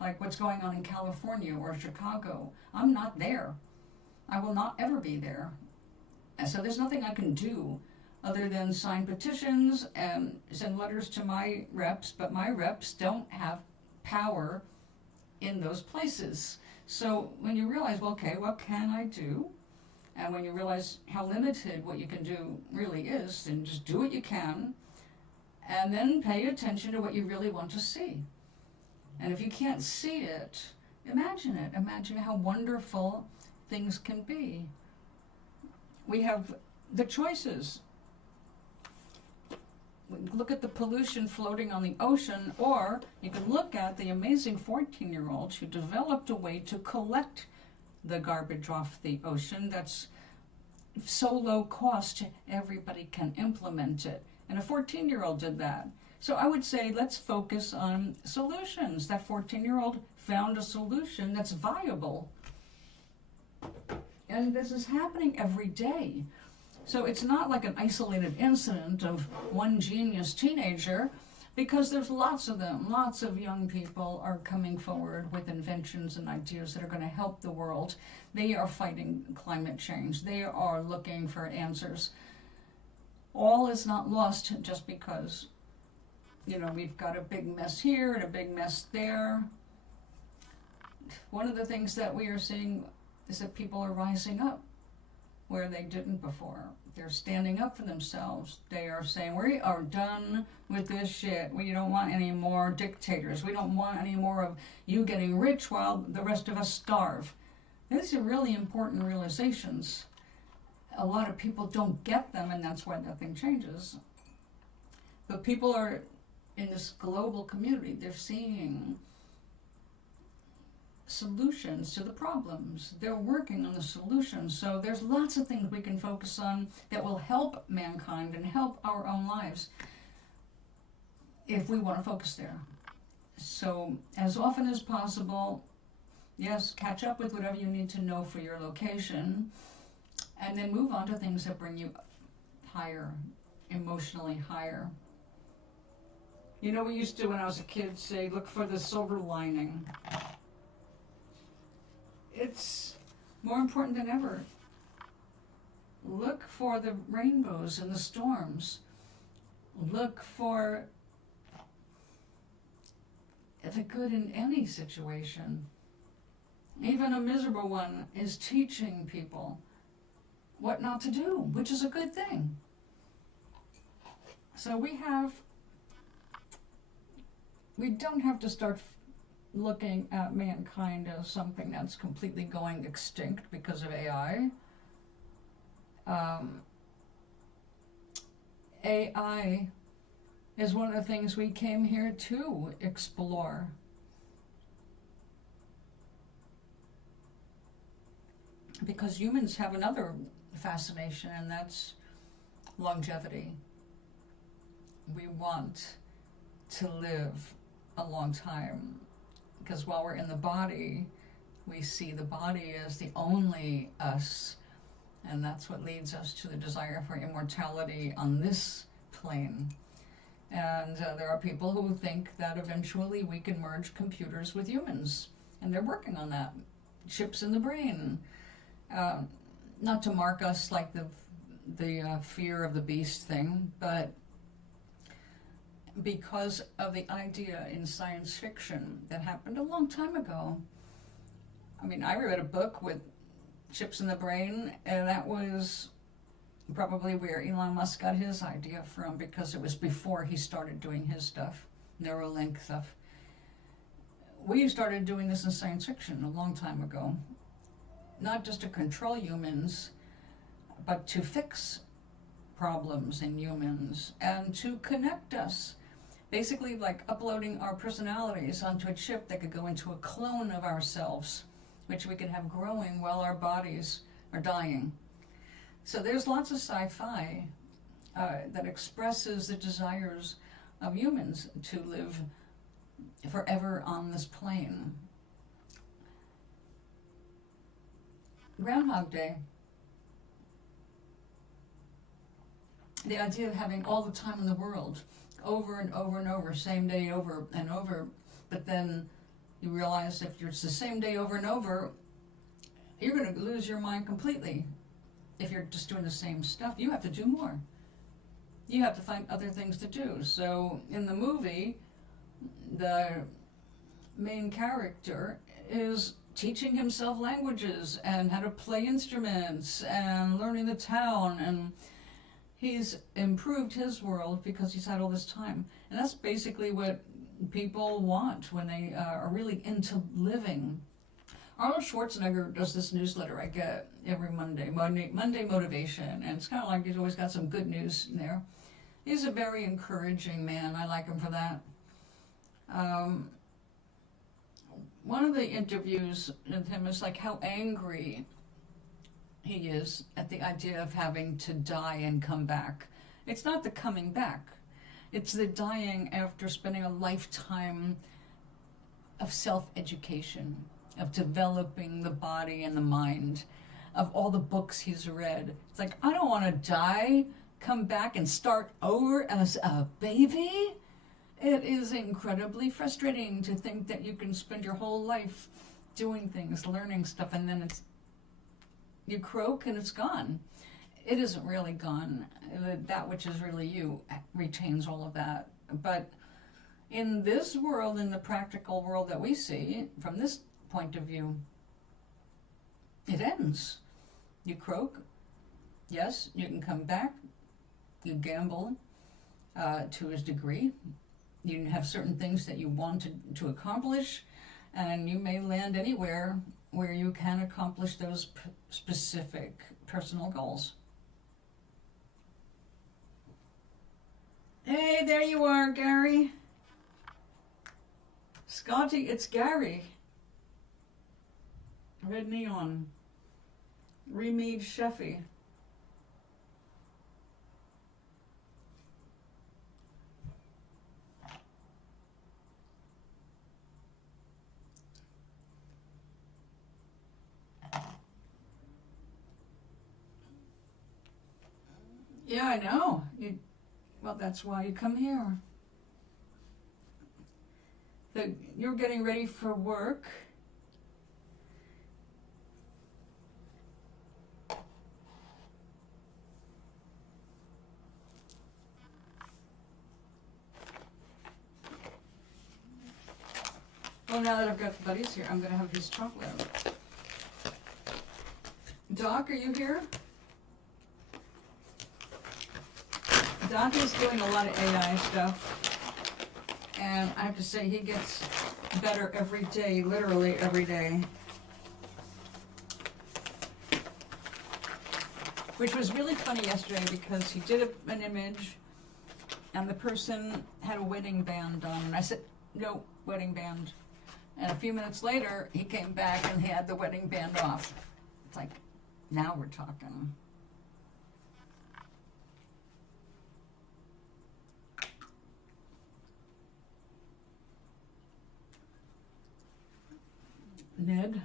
like what's going on in California or Chicago, I'm not there. I will not ever be there. And so there's nothing I can do other than sign petitions and send letters to my reps, but my reps don't have power in those places. So when you realize, well, okay, what can I do? And when you realize how limited what you can do really is, then just do what you can, and then pay attention to what you really want to see. And if you can't see it. Imagine how wonderful things can be. We have the choices. Look at the pollution floating on the ocean, or you can look at the amazing 14-year-olds who developed a way to collect the garbage off the ocean that's so low cost everybody can implement it. And a 14-year-old did that. So I would say let's focus on solutions. That 14-year-old found a solution that's viable. And this is happening every day. So it's not like an isolated incident of one genius teenager, because there's lots of them. Lots of young people are coming forward with inventions and ideas that are going to help the world. They are fighting climate change. They are looking for answers. All is not lost just because, we've got a big mess here and a big mess there. One of the things that we are seeing is that people are rising up where they didn't before. They're standing up for themselves. They are saying, we are done with this shit. We don't want any more dictators. We don't want any more of you getting rich while the rest of us starve. These are really important realizations. A lot of people don't get them, and that's why nothing changes. But people are in this global community. They're seeing solutions to the problems. They're working on the solutions. So there's lots of things we can focus on that will help mankind and help our own lives if we want to focus there. So as often as possible, yes, catch up with whatever you need to know for your location, and then move on to things that bring you higher, emotionally higher. We used to, when I was a kid, say, look for the silver lining. It's more important than ever. Look for the rainbows and the storms. Look for the good in any situation. Even a miserable one is teaching people what not to do, which is a good thing. So we don't have to start looking at mankind as something that's completely going extinct because of AI. AI is one of the things we came here to explore. Because humans have another fascination, and that's longevity. We want to live a long time, because while we're in the body, we see the body as the only us, and that's what leads us to the desire for immortality on this plane. And there are people who think that eventually we can merge computers with humans, and they're working on that. Chips in the brain. Not to mark us like the fear of the beast thing, but because of the idea in science fiction that happened a long time ago. I mean, I read a book with chips in the brain, and that was probably where Elon Musk got his idea from, because it was before he started doing his stuff, Neuralink stuff. We started doing this in science fiction a long time ago, not just to control humans, but to fix problems in humans and to connect us. Basically like uploading our personalities onto a chip that could go into a clone of ourselves, which we could have growing while our bodies are dying. So there's lots of sci-fi that expresses the desires of humans to live forever on this plane. Groundhog Day. The idea of having all the time in the world, over and over and over, same day over and over, but then you realize if it's the same day over and over, you're going to lose your mind completely. If you're just doing the same stuff, you have to do more. You have to find other things to do. So in the movie, the main character is teaching himself languages and how to play instruments and learning the town, and he's improved his world because he's had all this time. And that's basically what people want when they are really into living. Arnold Schwarzenegger does this newsletter I get every Monday Motivation, and it's kind of like he's always got some good news in there. He's a very encouraging man. I like him for that. One of the interviews with him is like how angry he is at the idea of having to die and come back. It's not the coming back. It's the dying after spending a lifetime of self-education, of developing the body and the mind, of all the books he's read. It's like, I don't want to die, come back and start over as a baby. It is incredibly frustrating to think that you can spend your whole life doing things, learning stuff, and then you croak and it's gone. It isn't really gone. That which is really you retains all of that. But in this world, in the practical world that we see, from this point of view, it ends. You croak. Yes, you can come back. You gamble to a degree. You have certain things that you want to accomplish, and you may land anywhere where you can accomplish those specific personal goals. Hey, there you are, Gary. Scotty, it's Gary. Red Neon. Remead Sheffy. Yeah, I know. Well, that's why you come here. So you're getting ready for work. Well, now that I've got the buddies here, I'm going to have this chocolate. Doc, are you here? Doc is doing a lot of AI stuff, and I have to say he gets better every day, literally every day. Which was really funny yesterday because he did an image and the person had a wedding band on, and I said, no wedding band. And a few minutes later, he came back and he had the wedding band off. It's like, now we're talking. Ned.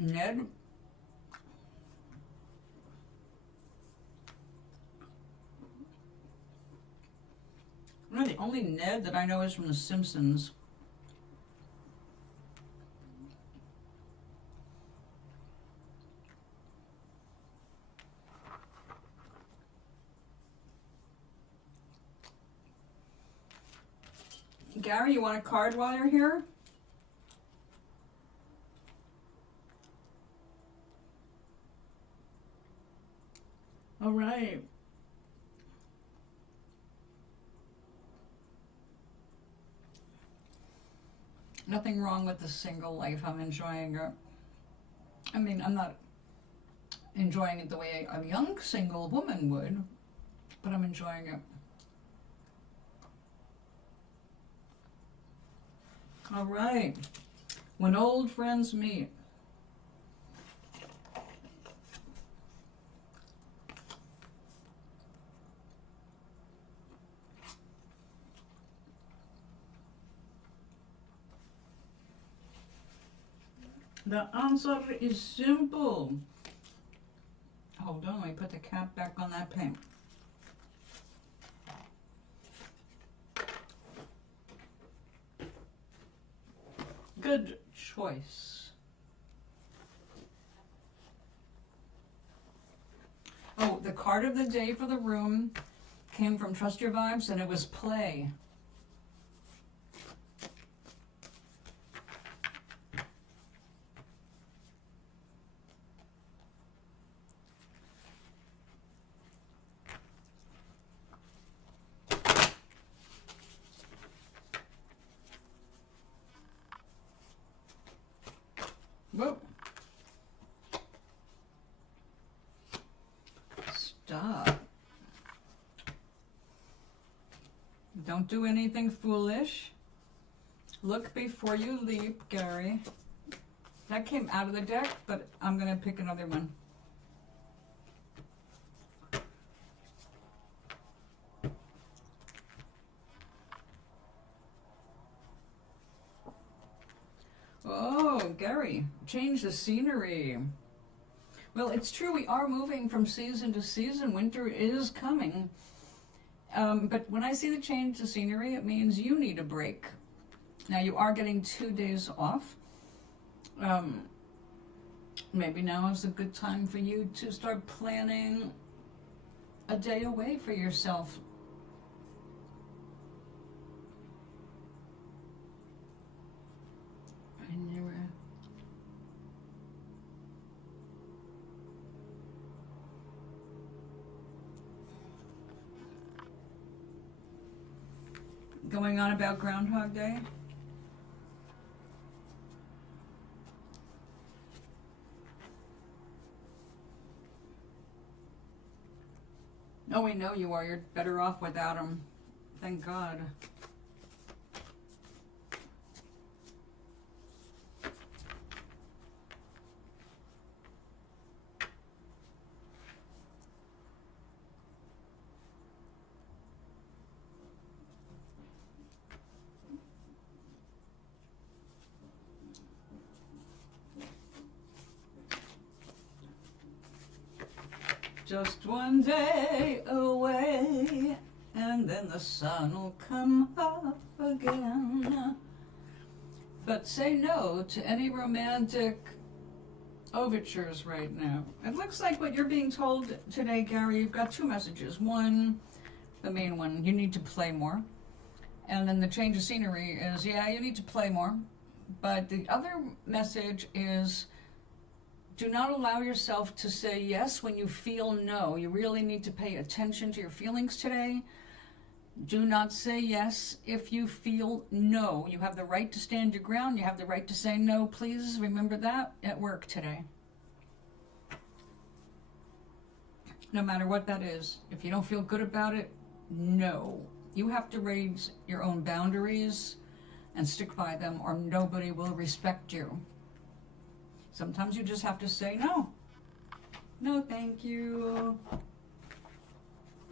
Ned. No, the only Ned that I know is from The Simpsons. Gary, you want a card while you're here? All right. Nothing wrong with the single life. I'm enjoying it. I mean, I'm not enjoying it the way a young single woman would, but I'm enjoying it. All right. When old friends meet. The answer is simple. Hold on, let me put the cap back on that paint. Good choice. Oh, the card of the day for the room came from Trust Your Vibes, and it was play. Whoa. Stop. Don't do anything foolish. Look before you leap, Gary. That came out of the deck, but I'm going to pick another one. Oh, Gary, change the scenery. Well, it's true, we are moving from season to season. Winter is coming. But when I see the change to scenery, it means you need a break. Now, you are getting 2 days off. Maybe now is a good time for you to start planning a day away for yourself. Going on about Groundhog Day? Oh, we know you are. You're better off without him. Thank God. Just one day away, and then the sun will come up again. But say no to any romantic overtures right now. It looks like what you're being told today, Gary, you've got two messages. One, the main one, you need to play more. And then the change of scenery is, yeah, you need to play more. But the other message is, do not allow yourself to say yes when you feel no. You really need to pay attention to your feelings today. Do not say yes if you feel no. You have the right to stand your ground. You have the right to say no. Please remember that at work today. No matter what that is. If you don't feel good about it, no. You have to raise your own boundaries and stick by them, or nobody will respect you. Sometimes you just have to say no. No, thank you.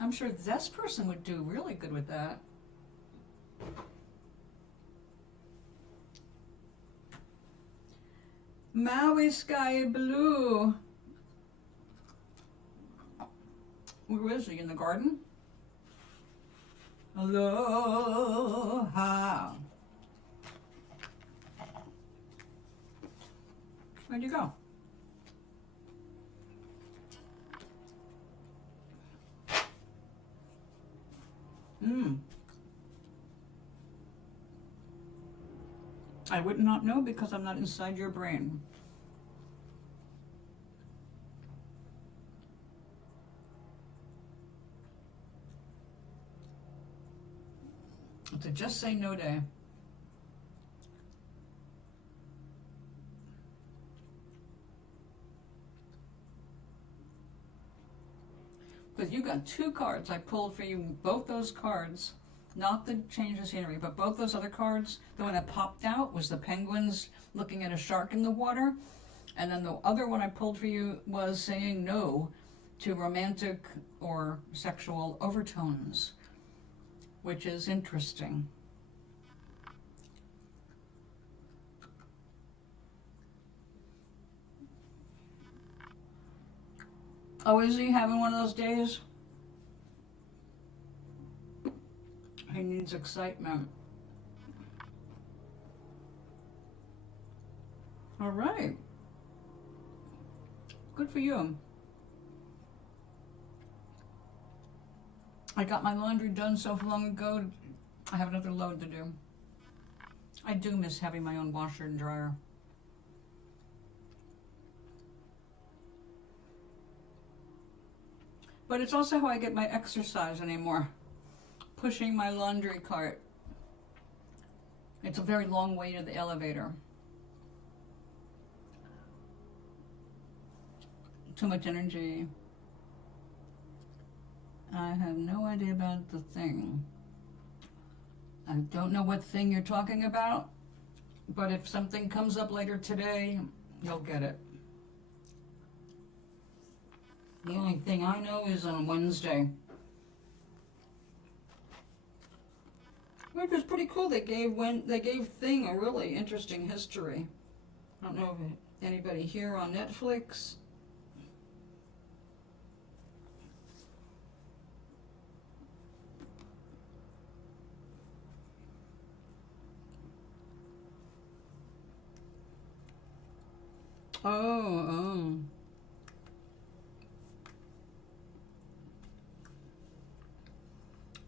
I'm sure this person would do really good with that. Maui sky blue. Where is he? In the garden? Aloha. Where'd you go? I would not know because I'm not inside your brain. It's a just say no day. Because you got two cards I pulled for you, both those cards. Not the change of scenery, but both those other cards. The one that popped out was the penguins looking at a shark in the water. And then the other one I pulled for you was saying no to romantic or sexual overtones, which is interesting. Oh, is he having one of those days? He needs excitement. All right. Good for you. I got my laundry done so long ago. I have another load to do. I do miss having my own washer and dryer. But it's also how I get my exercise anymore. Pushing my laundry cart. It's a very long way to the elevator. Too much energy. I have no idea about the thing. I don't know what thing you're talking about, but if something comes up later today, you'll get it. The only thing I know is on Wednesday. Which was pretty cool. They gave Thing a really interesting history. I don't know if anybody here on Netflix. Oh.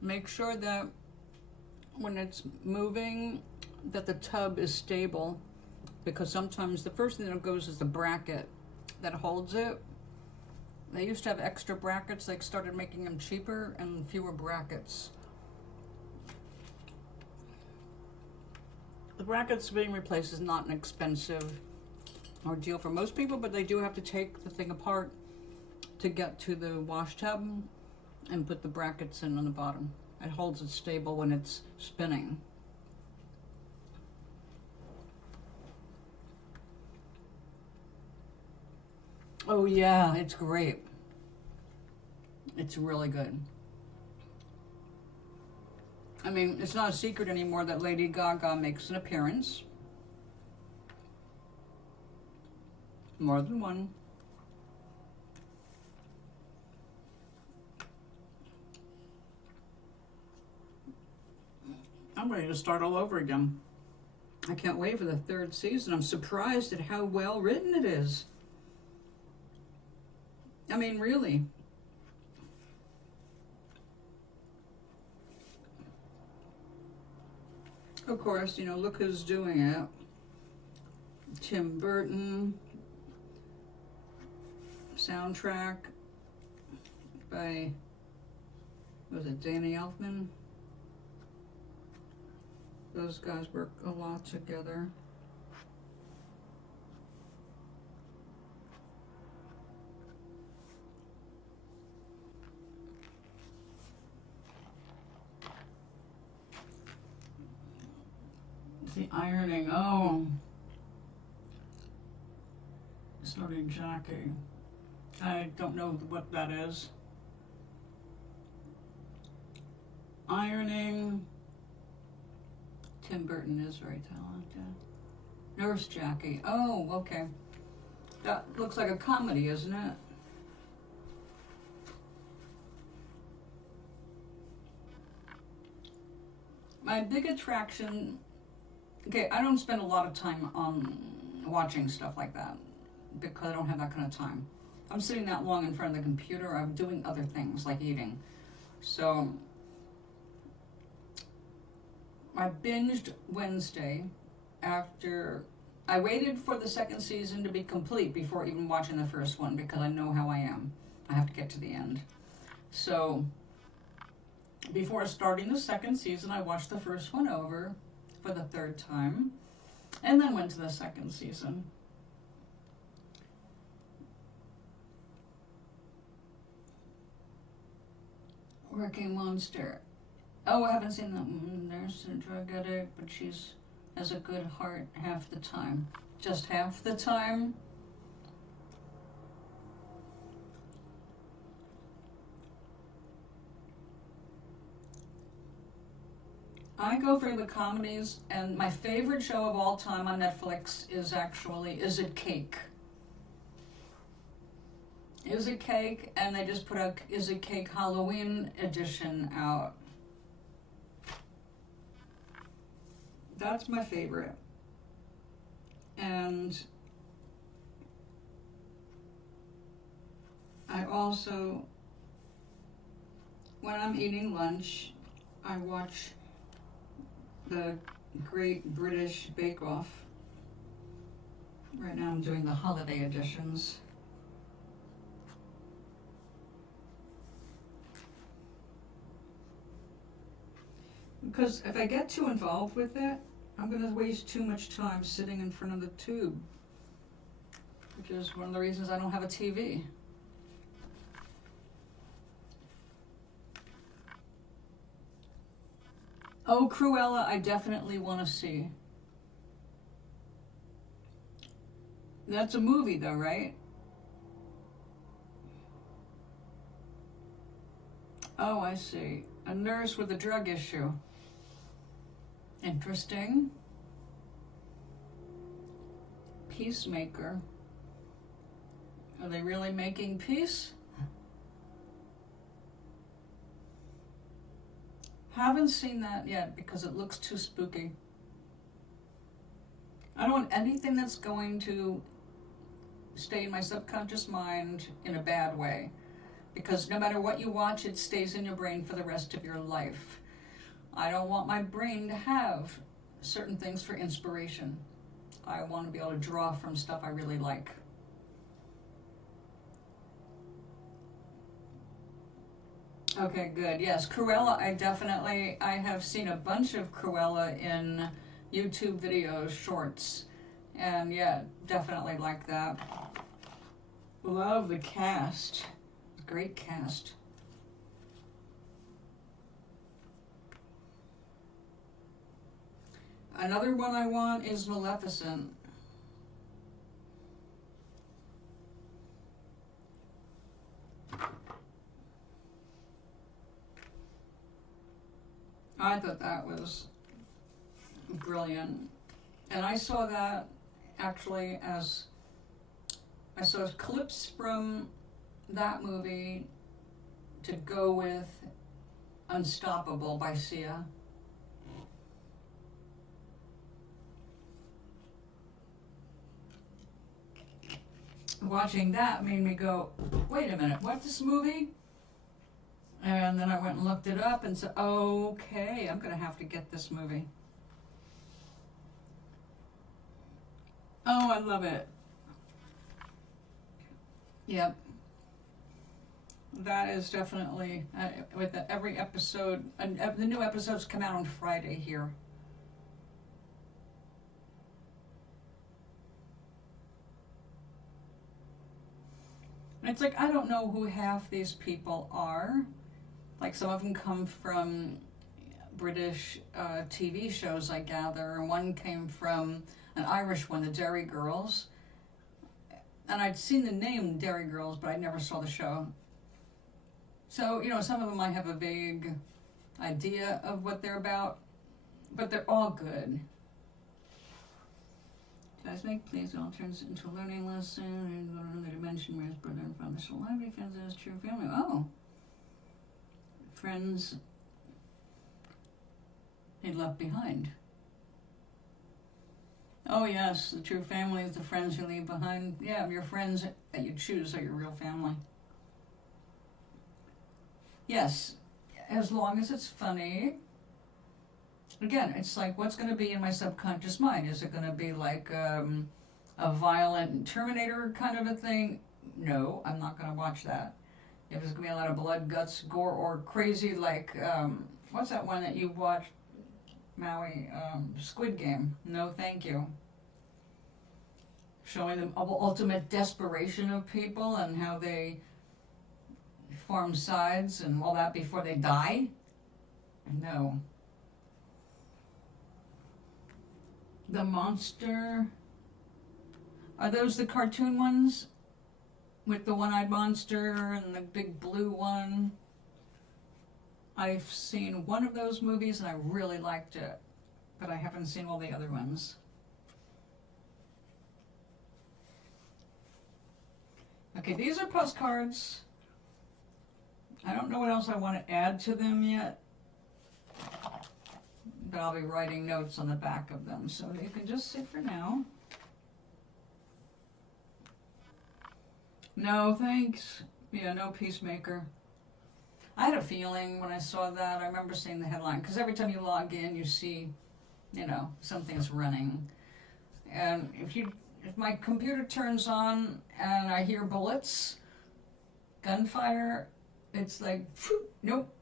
Make sure that when it's moving, that the tub is stable, because sometimes the first thing that goes is the bracket that holds it. They used to have extra brackets. They started making them cheaper and fewer brackets. The brackets being replaced is not an expensive ordeal for most people, but they do have to take the thing apart to get to the wash tub and put the brackets in on the bottom. It holds it stable when it's spinning. Oh yeah, it's great. It's really good. I mean, it's not a secret anymore that Lady Gaga makes an appearance. More than one. I'm ready to start all over again. I can't wait for the third season. I'm surprised at how well written it is. I mean, really. Of course, you know, look who's doing it. Tim Burton. Soundtrack by, was it Danny Elfman? Those guys work a lot together. The ironing, oh. Sorry, Jackie. I don't know what that is. Ironing. Tim Burton is very talented. Nurse Jackie. Oh, okay. That looks like a comedy, isn't it? My big attraction, okay, I don't spend a lot of time on watching stuff like that because I don't have that kind of time. I'm sitting that long in front of the computer, I'm doing other things like eating. So I binged Wednesday after I waited for the second season to be complete before even watching the first one because I know how I am. I have to get to the end. So before starting the second season, I watched the first one over for the third time and then went to the second season. Working Monster. Oh, I haven't seen that one. There's a drug addict, but she's has a good heart half the time. Just half the time? I go for the comedies, and my favorite show of all time on Netflix is actually Is It Cake? Is It Cake? And they just put a Is It Cake Halloween edition out. That's my favorite. And I also, when I'm eating lunch, I watch the Great British Bake Off. Right now I'm doing the holiday editions. Because if I get too involved with it, I'm going to waste too much time sitting in front of the tube, which is one of the reasons I don't have a TV. Oh, Cruella, I definitely want to see. That's a movie though, right? Oh, I see. A nurse with a drug issue. Interesting. Peacemaker. Are they really making peace? Haven't seen that yet because it looks too spooky. I don't want anything that's going to stay in my subconscious mind in a bad way. Because no matter what you watch, it stays in your brain for the rest of your life. I don't want my brain to have certain things for inspiration. I want to be able to draw from stuff I really like. Okay, good. Yes, Cruella, I have seen a bunch of Cruella in YouTube videos, shorts. And yeah, definitely like that. Love the cast. Great cast. Another one I want is Maleficent. I thought that was brilliant. And I saw that actually as I saw clips from that movie to go with Unstoppable by Sia. Watching that made me go, wait a minute, what's this movie? And then I went and looked it up and said, okay, I'm going to have to get this movie. Oh, I love it. Yep. That is definitely, with every episode, the new episodes come out on Friday here. It's like, I don't know who half these people are. Like, some of them come from British TV shows, I gather, and one came from an Irish one, the Derry Girls. And I'd seen the name Derry Girls, but I never saw the show. So, some of them I have a vague idea of what they're about, but they're all good. Guys, make please, it all turns into a learning lesson and go to another dimension where his brother and father still alive, he finds his true family. Oh. Friends he left behind. Oh yes, the true family is the friends you leave behind. Yeah, your friends that you choose are your real family. Yes, as long as it's funny. Again, it's like, what's going to be in my subconscious mind? Is it going to be like a violent Terminator kind of a thing? No, I'm not going to watch that. If there's going to be a lot of blood, guts, gore, or crazy like, what's that one that you watched, Maui? Squid Game. No, thank you. Showing the ultimate desperation of people and how they form sides and all that before they die? No. The monster, are those the cartoon ones with the one-eyed monster and the big blue one? I've seen one of those movies and I really liked it, but I haven't seen all the other ones. Okay, these are postcards. I don't know what else I want to add to them yet, but I'll be writing notes on the back of them, so you can just sit for now. No, thanks. Yeah, no peacemaker. I had a feeling when I saw that. I remember seeing the headline, because every time you log in, you see, you know, something's running. And if my computer turns on and I hear bullets, gunfire, it's like, phew, nope.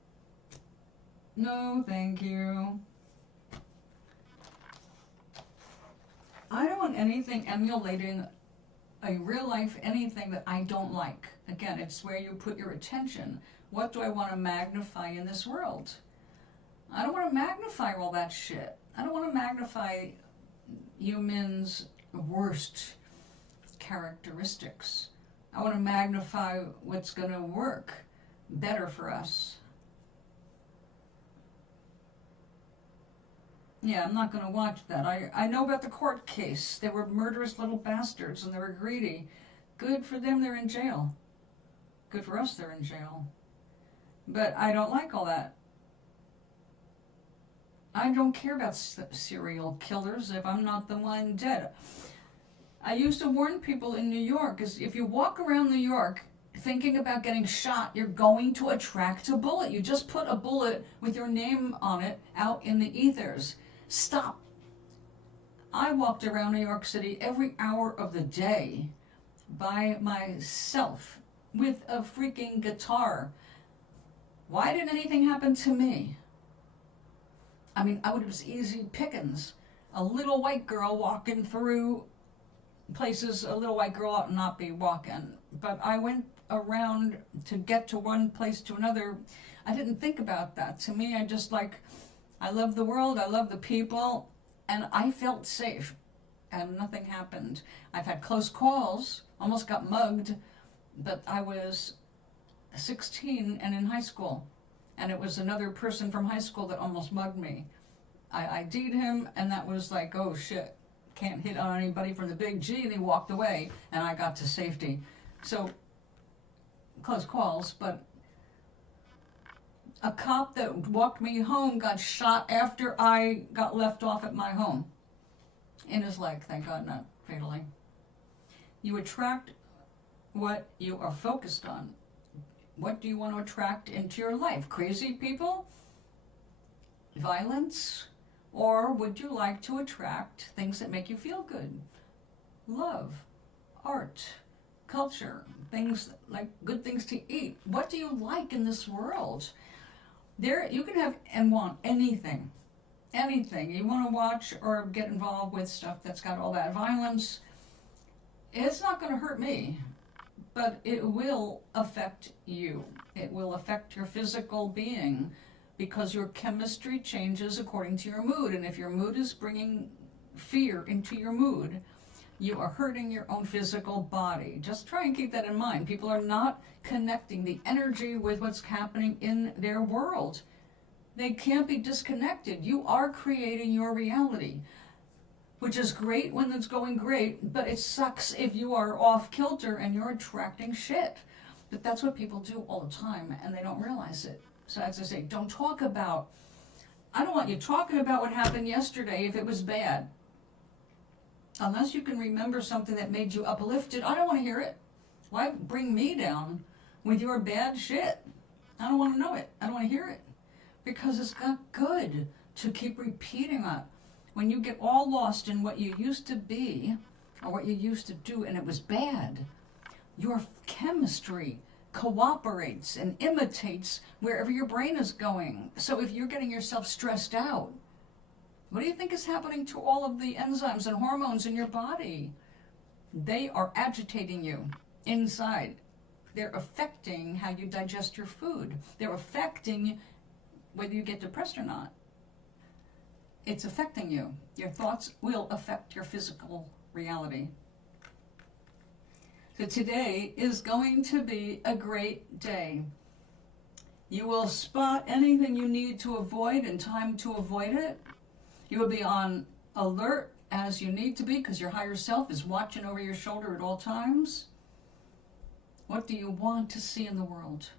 No, thank you. I don't want anything emulating a real life anything that I don't like. Again, it's where you put your attention. What do I want to magnify in this world? I don't want to magnify all that shit. I don't want to magnify humans' worst characteristics. I want to magnify what's going to work better for us. Yeah, I'm not going to watch that. I know about the court case. They were murderous little bastards and they were greedy. Good for them, they're in jail. Good for us, they're in jail. But I don't like all that. I don't care about serial killers if I'm not the one dead. I used to warn people in New York, is if you walk around New York thinking about getting shot, you're going to attract a bullet. You just put a bullet with your name on it out in the ethers. Stop. I walked around New York City every hour of the day by myself with a freaking guitar. Why didn't anything happen to me? I mean, it was easy pickings. A little white girl walking through places a little white girl ought not be walking. But I went around to get to one place to another. I didn't think about that. To me, I love the world, I love the people, and I felt safe, and nothing happened. I've had close calls, almost got mugged, but I was 16 and in high school, and it was another person from high school that almost mugged me. I ID'd him, and that was like, oh shit, can't hit on anybody from the big G, and he walked away, and I got to safety. So, close calls, but a cop that walked me home got shot after I got left off at my home. In his leg, thank God, not fatally. You attract what you are focused on. What do you want to attract into your life? Crazy people? Violence? Or would you like to attract things that make you feel good? Love, art, culture, things like good things to eat. What do you like in this world? There, you can have and want anything. Anything. You want to watch or get involved with stuff that's got all that violence, it's not going to hurt me, but it will affect you. It will affect your physical being because your chemistry changes according to your mood. And if your mood is bringing fear into your mood, you are hurting your own physical body. Just try and keep that in mind. People are not connecting the energy with what's happening in their world. They can't be disconnected. You are creating your reality. which is great when it's going great, but it sucks if you are off kilter and you're attracting shit. But that's what people do all the time, and they don't realize it. So as I say, don't talk about, I don't want you talking about what happened yesterday if it was bad. Unless you can remember something that made you uplifted, I don't want to hear it. Why bring me down with your bad shit? I don't want to know it. I don't want to hear it. Because it's not good to keep repeating it. When you get all lost in what you used to be or what you used to do and it was bad, your chemistry cooperates and imitates wherever your brain is going. So if you're getting yourself stressed out, what do you think is happening to all of the enzymes and hormones in your body? They are agitating you inside. They're affecting how you digest your food. They're affecting whether you get depressed or not. It's affecting you. Your thoughts will affect your physical reality. So today is going to be a great day. You will spot anything you need to avoid in time to avoid it. You will be on alert as you need to be because your higher self is watching over your shoulder at all times. What do you want to see in the world?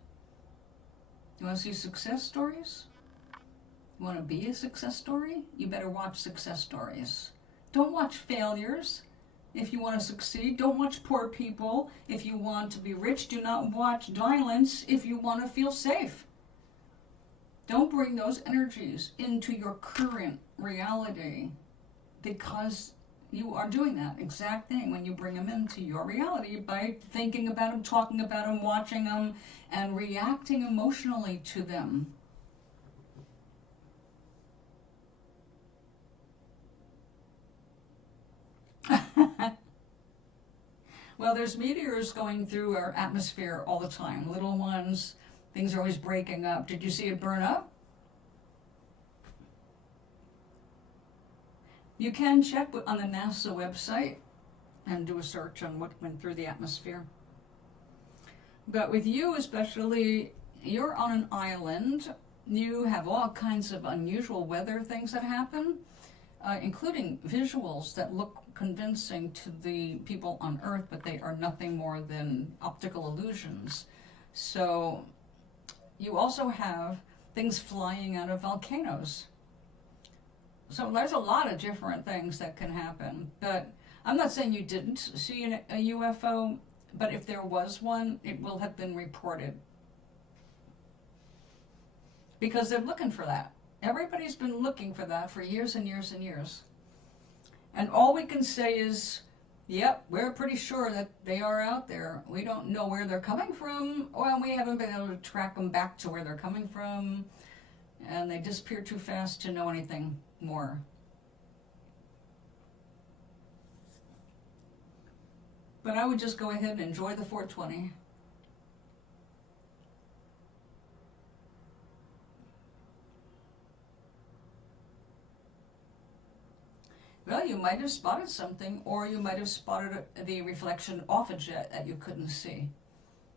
You want to see success stories? You want to be a success story? You better watch success stories. Don't watch failures if you want to succeed. Don't watch poor people if you want to be rich. Do not watch violence if you want to feel safe. Don't bring those energies into your current reality because you are doing that exact thing when you bring them into your reality by thinking about them, talking about them, watching them, and reacting emotionally to them. Well, there's meteors going through our atmosphere all the time. Little ones, things are always breaking up. Did you see it burn up? You can check on the NASA website and do a search on what went through the atmosphere. But with you especially, you're on an island. You have all kinds of unusual weather things that happen, including visuals that look convincing to the people on Earth, but they are nothing more than optical illusions. So you also have things flying out of volcanoes. So there's a lot of different things that can happen. But I'm not saying you didn't see a UFO, but if there was one, it will have been reported. Because they're looking for that. Everybody's been looking for that for years and years and years. And all we can say is, yep, we're pretty sure that they are out there. We don't know where they're coming from. Well, we haven't been able to track them back to where they're coming from. And they disappear too fast to know anything more. But I would just go ahead and enjoy the 420. Well, you might have spotted something, or you might have spotted the reflection off a jet that you couldn't see,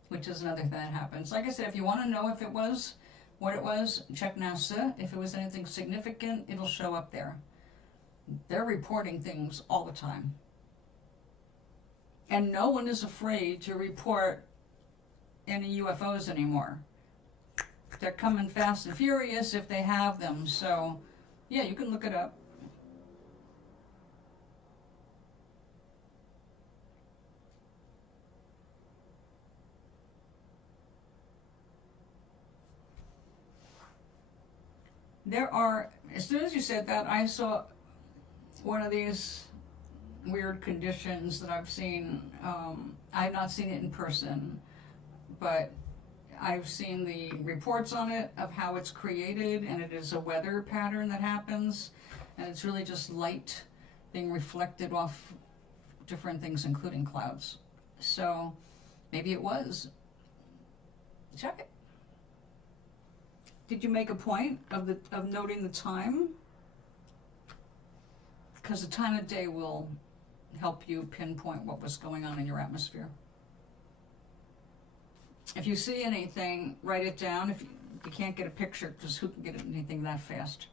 which is another thing that happens. Like I said, if you want to know if it was what it was, check NASA. If it was anything significant, it'll show up there. They're reporting things all the time. And no one is afraid to report any UFOs anymore. They're coming fast and furious if they have them. So, yeah, you can look it up. There are, as soon as you said that, I saw one of these weird conditions that I've seen. I've not seen it in person, but I've seen the reports on it of how it's created, and it is a weather pattern that happens, and it's really just light being reflected off different things, including clouds. So maybe it was. Check it. Did you make a point of noting the time? Because the time of day will help you pinpoint what was going on in your atmosphere. If you see anything, write it down. If you can't get a picture, because who can get anything that fast?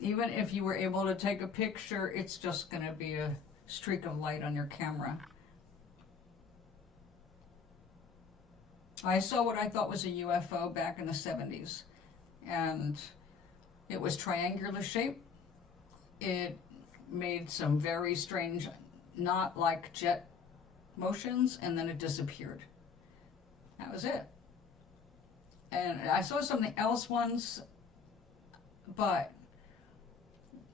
Even if you were able to take a picture, it's just going to be a streak of light on your camera. I saw what I thought was a UFO back in the 70s, and it was triangular shape. It made some very strange, not like jet motions, and then it disappeared. That was it. And I saw something else once, but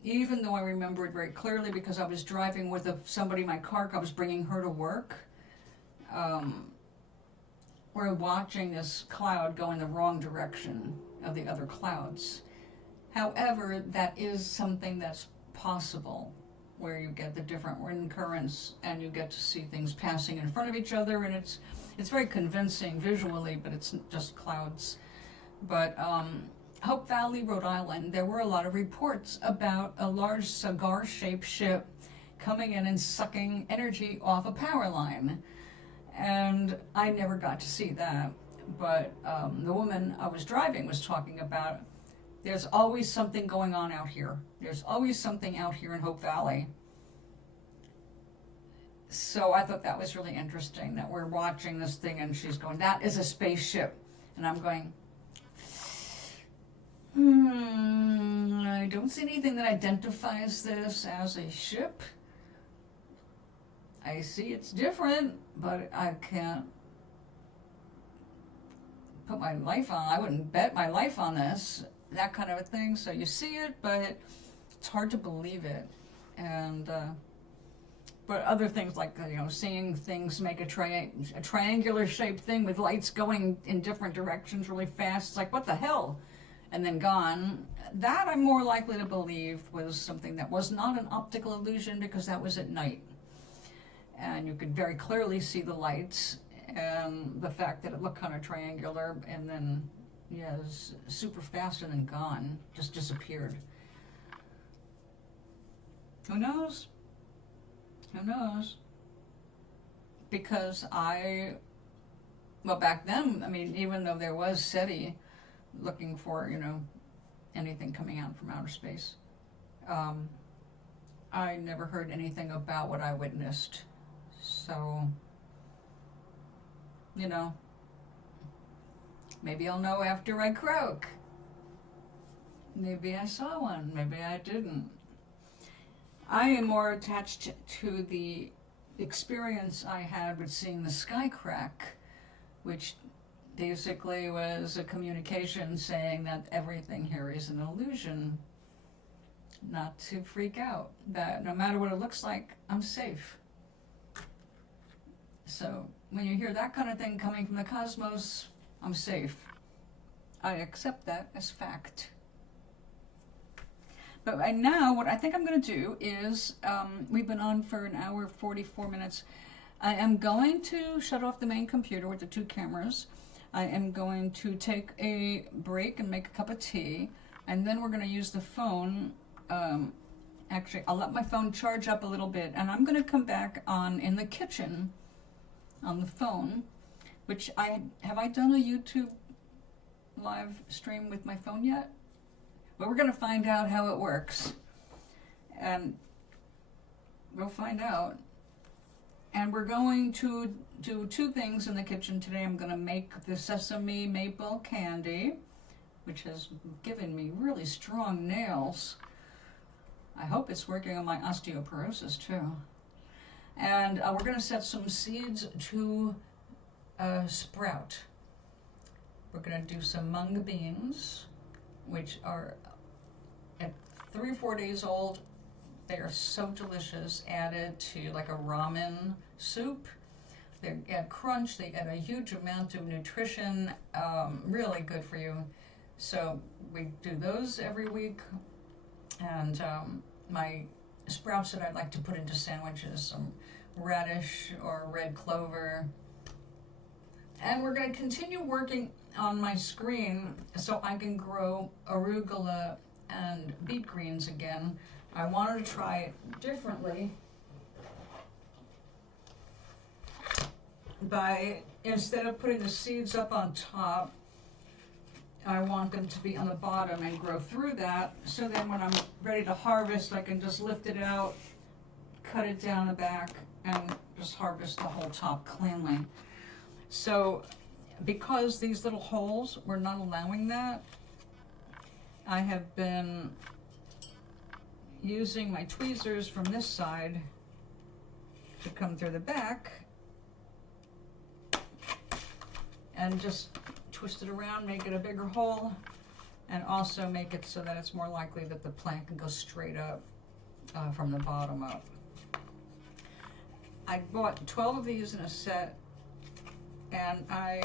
even though I remember it very clearly because I was driving with somebody in my car, I was bringing her to work, we're watching this cloud go in the wrong direction of the other clouds. However, that is something that's possible, where you get the different wind currents and you get to see things passing in front of each other, and it's very convincing visually, but it's just clouds. But Hope Valley, Rhode Island, there were a lot of reports about a large cigar-shaped ship coming in and sucking energy off a power line. And I never got to see that. But the woman I was driving was talking about, there's always something going on out here. There's always something out here in Hope Valley. So I thought that was really interesting, that we're watching this thing and she's going, that is a spaceship. And I'm going, I don't see anything that identifies this as a ship. I see it's different, but I can't put my life on. I wouldn't bet my life on this, that kind of a thing. So you see it, but it's hard to believe it. And but other things like, seeing things make a triangular shaped thing with lights going in different directions really fast. It's like, what the hell? And then gone. That I'm more likely to believe was something that was not an optical illusion, because that was at night. And you could very clearly see the lights, and the fact that it looked kind of triangular, and then, it was super fast and then gone, just disappeared. Who knows? Who knows? Because back then, even though there was SETI looking for, anything coming out from outer space, I never heard anything about what I witnessed. So, maybe I'll know after I croak. Maybe I saw one, maybe I didn't. I am more attached to the experience I had with seeing the sky crack, which basically was a communication saying that everything here is an illusion, not to freak out, that no matter what it looks like, I'm safe. So when you hear that kind of thing coming from the cosmos, I'm safe. I accept that as fact. But right now, what I think I'm going to do is, we've been on for an hour, 44 minutes. I am going to shut off the main computer with the 2 cameras. I am going to take a break and make a cup of tea. And then we're going to use the phone. Actually, I'll let my phone charge up a little bit. And I'm going to come back on in the kitchen on the phone, which have I done a YouTube live stream with my phone yet? But we're going to find out how it works. And we'll find out. And we're going to do 2 things in the kitchen today. I'm going to make the sesame maple candy, which has given me really strong nails. I hope it's working on my osteoporosis too. And we're going to set some seeds to sprout. We're going to do some mung beans, which are at 3 or 4 days old. They are so delicious, added to like a ramen soup. They add crunch, they add a huge amount of nutrition, really good for you. So we do those every week. And my sprouts that I'd like to put into sandwiches, some radish or red clover. And we're going to continue working on my screen so I can grow arugula and beet greens again. I wanted to try it differently by, instead of putting the seeds up on top, I want them to be on the bottom and grow through that, so then when I'm ready to harvest, I can just lift it out, cut it down the back, and just harvest the whole top cleanly. So because these little holes were not allowing that, I have been using my tweezers from this side to come through the back and just twist it around, make it a bigger hole, and also make it so that it's more likely that the plant can go straight up from the bottom up. I bought 12 of these in a set, and I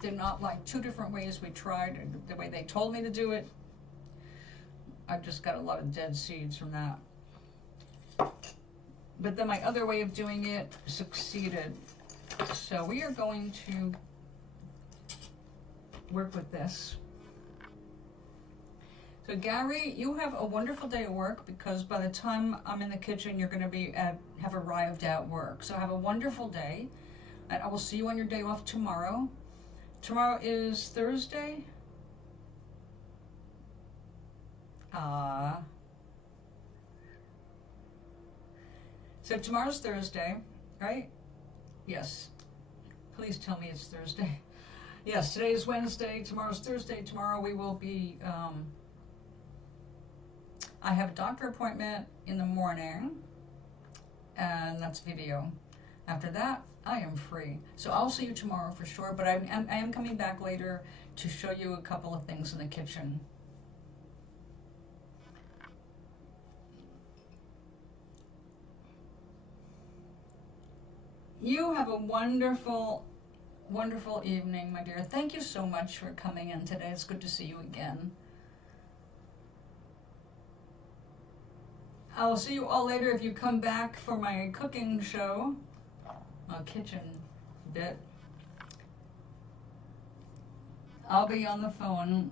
did not like 2 different ways we tried. The way they told me to do it, I just got a lot of dead seeds from that. But then my other way of doing it succeeded. So we are going to work with this. So Gary, you have a wonderful day at work, because by the time I'm in the kitchen, you're going to have arrived at work. So have a wonderful day, and I will see you on your day off tomorrow. Tomorrow is Thursday. So tomorrow's Thursday, right? Yes. Please tell me it's Thursday. Yes, today is Wednesday, tomorrow's Thursday. Tomorrow we will be, I have a doctor appointment in the morning, and that's video. After that, I am free. So I'll see you tomorrow for sure, but I am coming back later to show you a couple of things in the kitchen. You have a wonderful, wonderful evening, my dear. Thank you so much for coming in today. It's good to see you again. I will see you all later if you come back for my cooking show, kitchen bit. I'll be on the phone.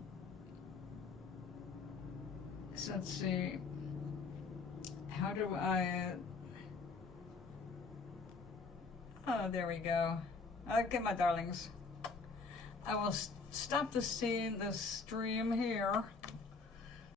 So let's see. How do I... Oh, there we go. Okay, my darlings. I will stop the stream here.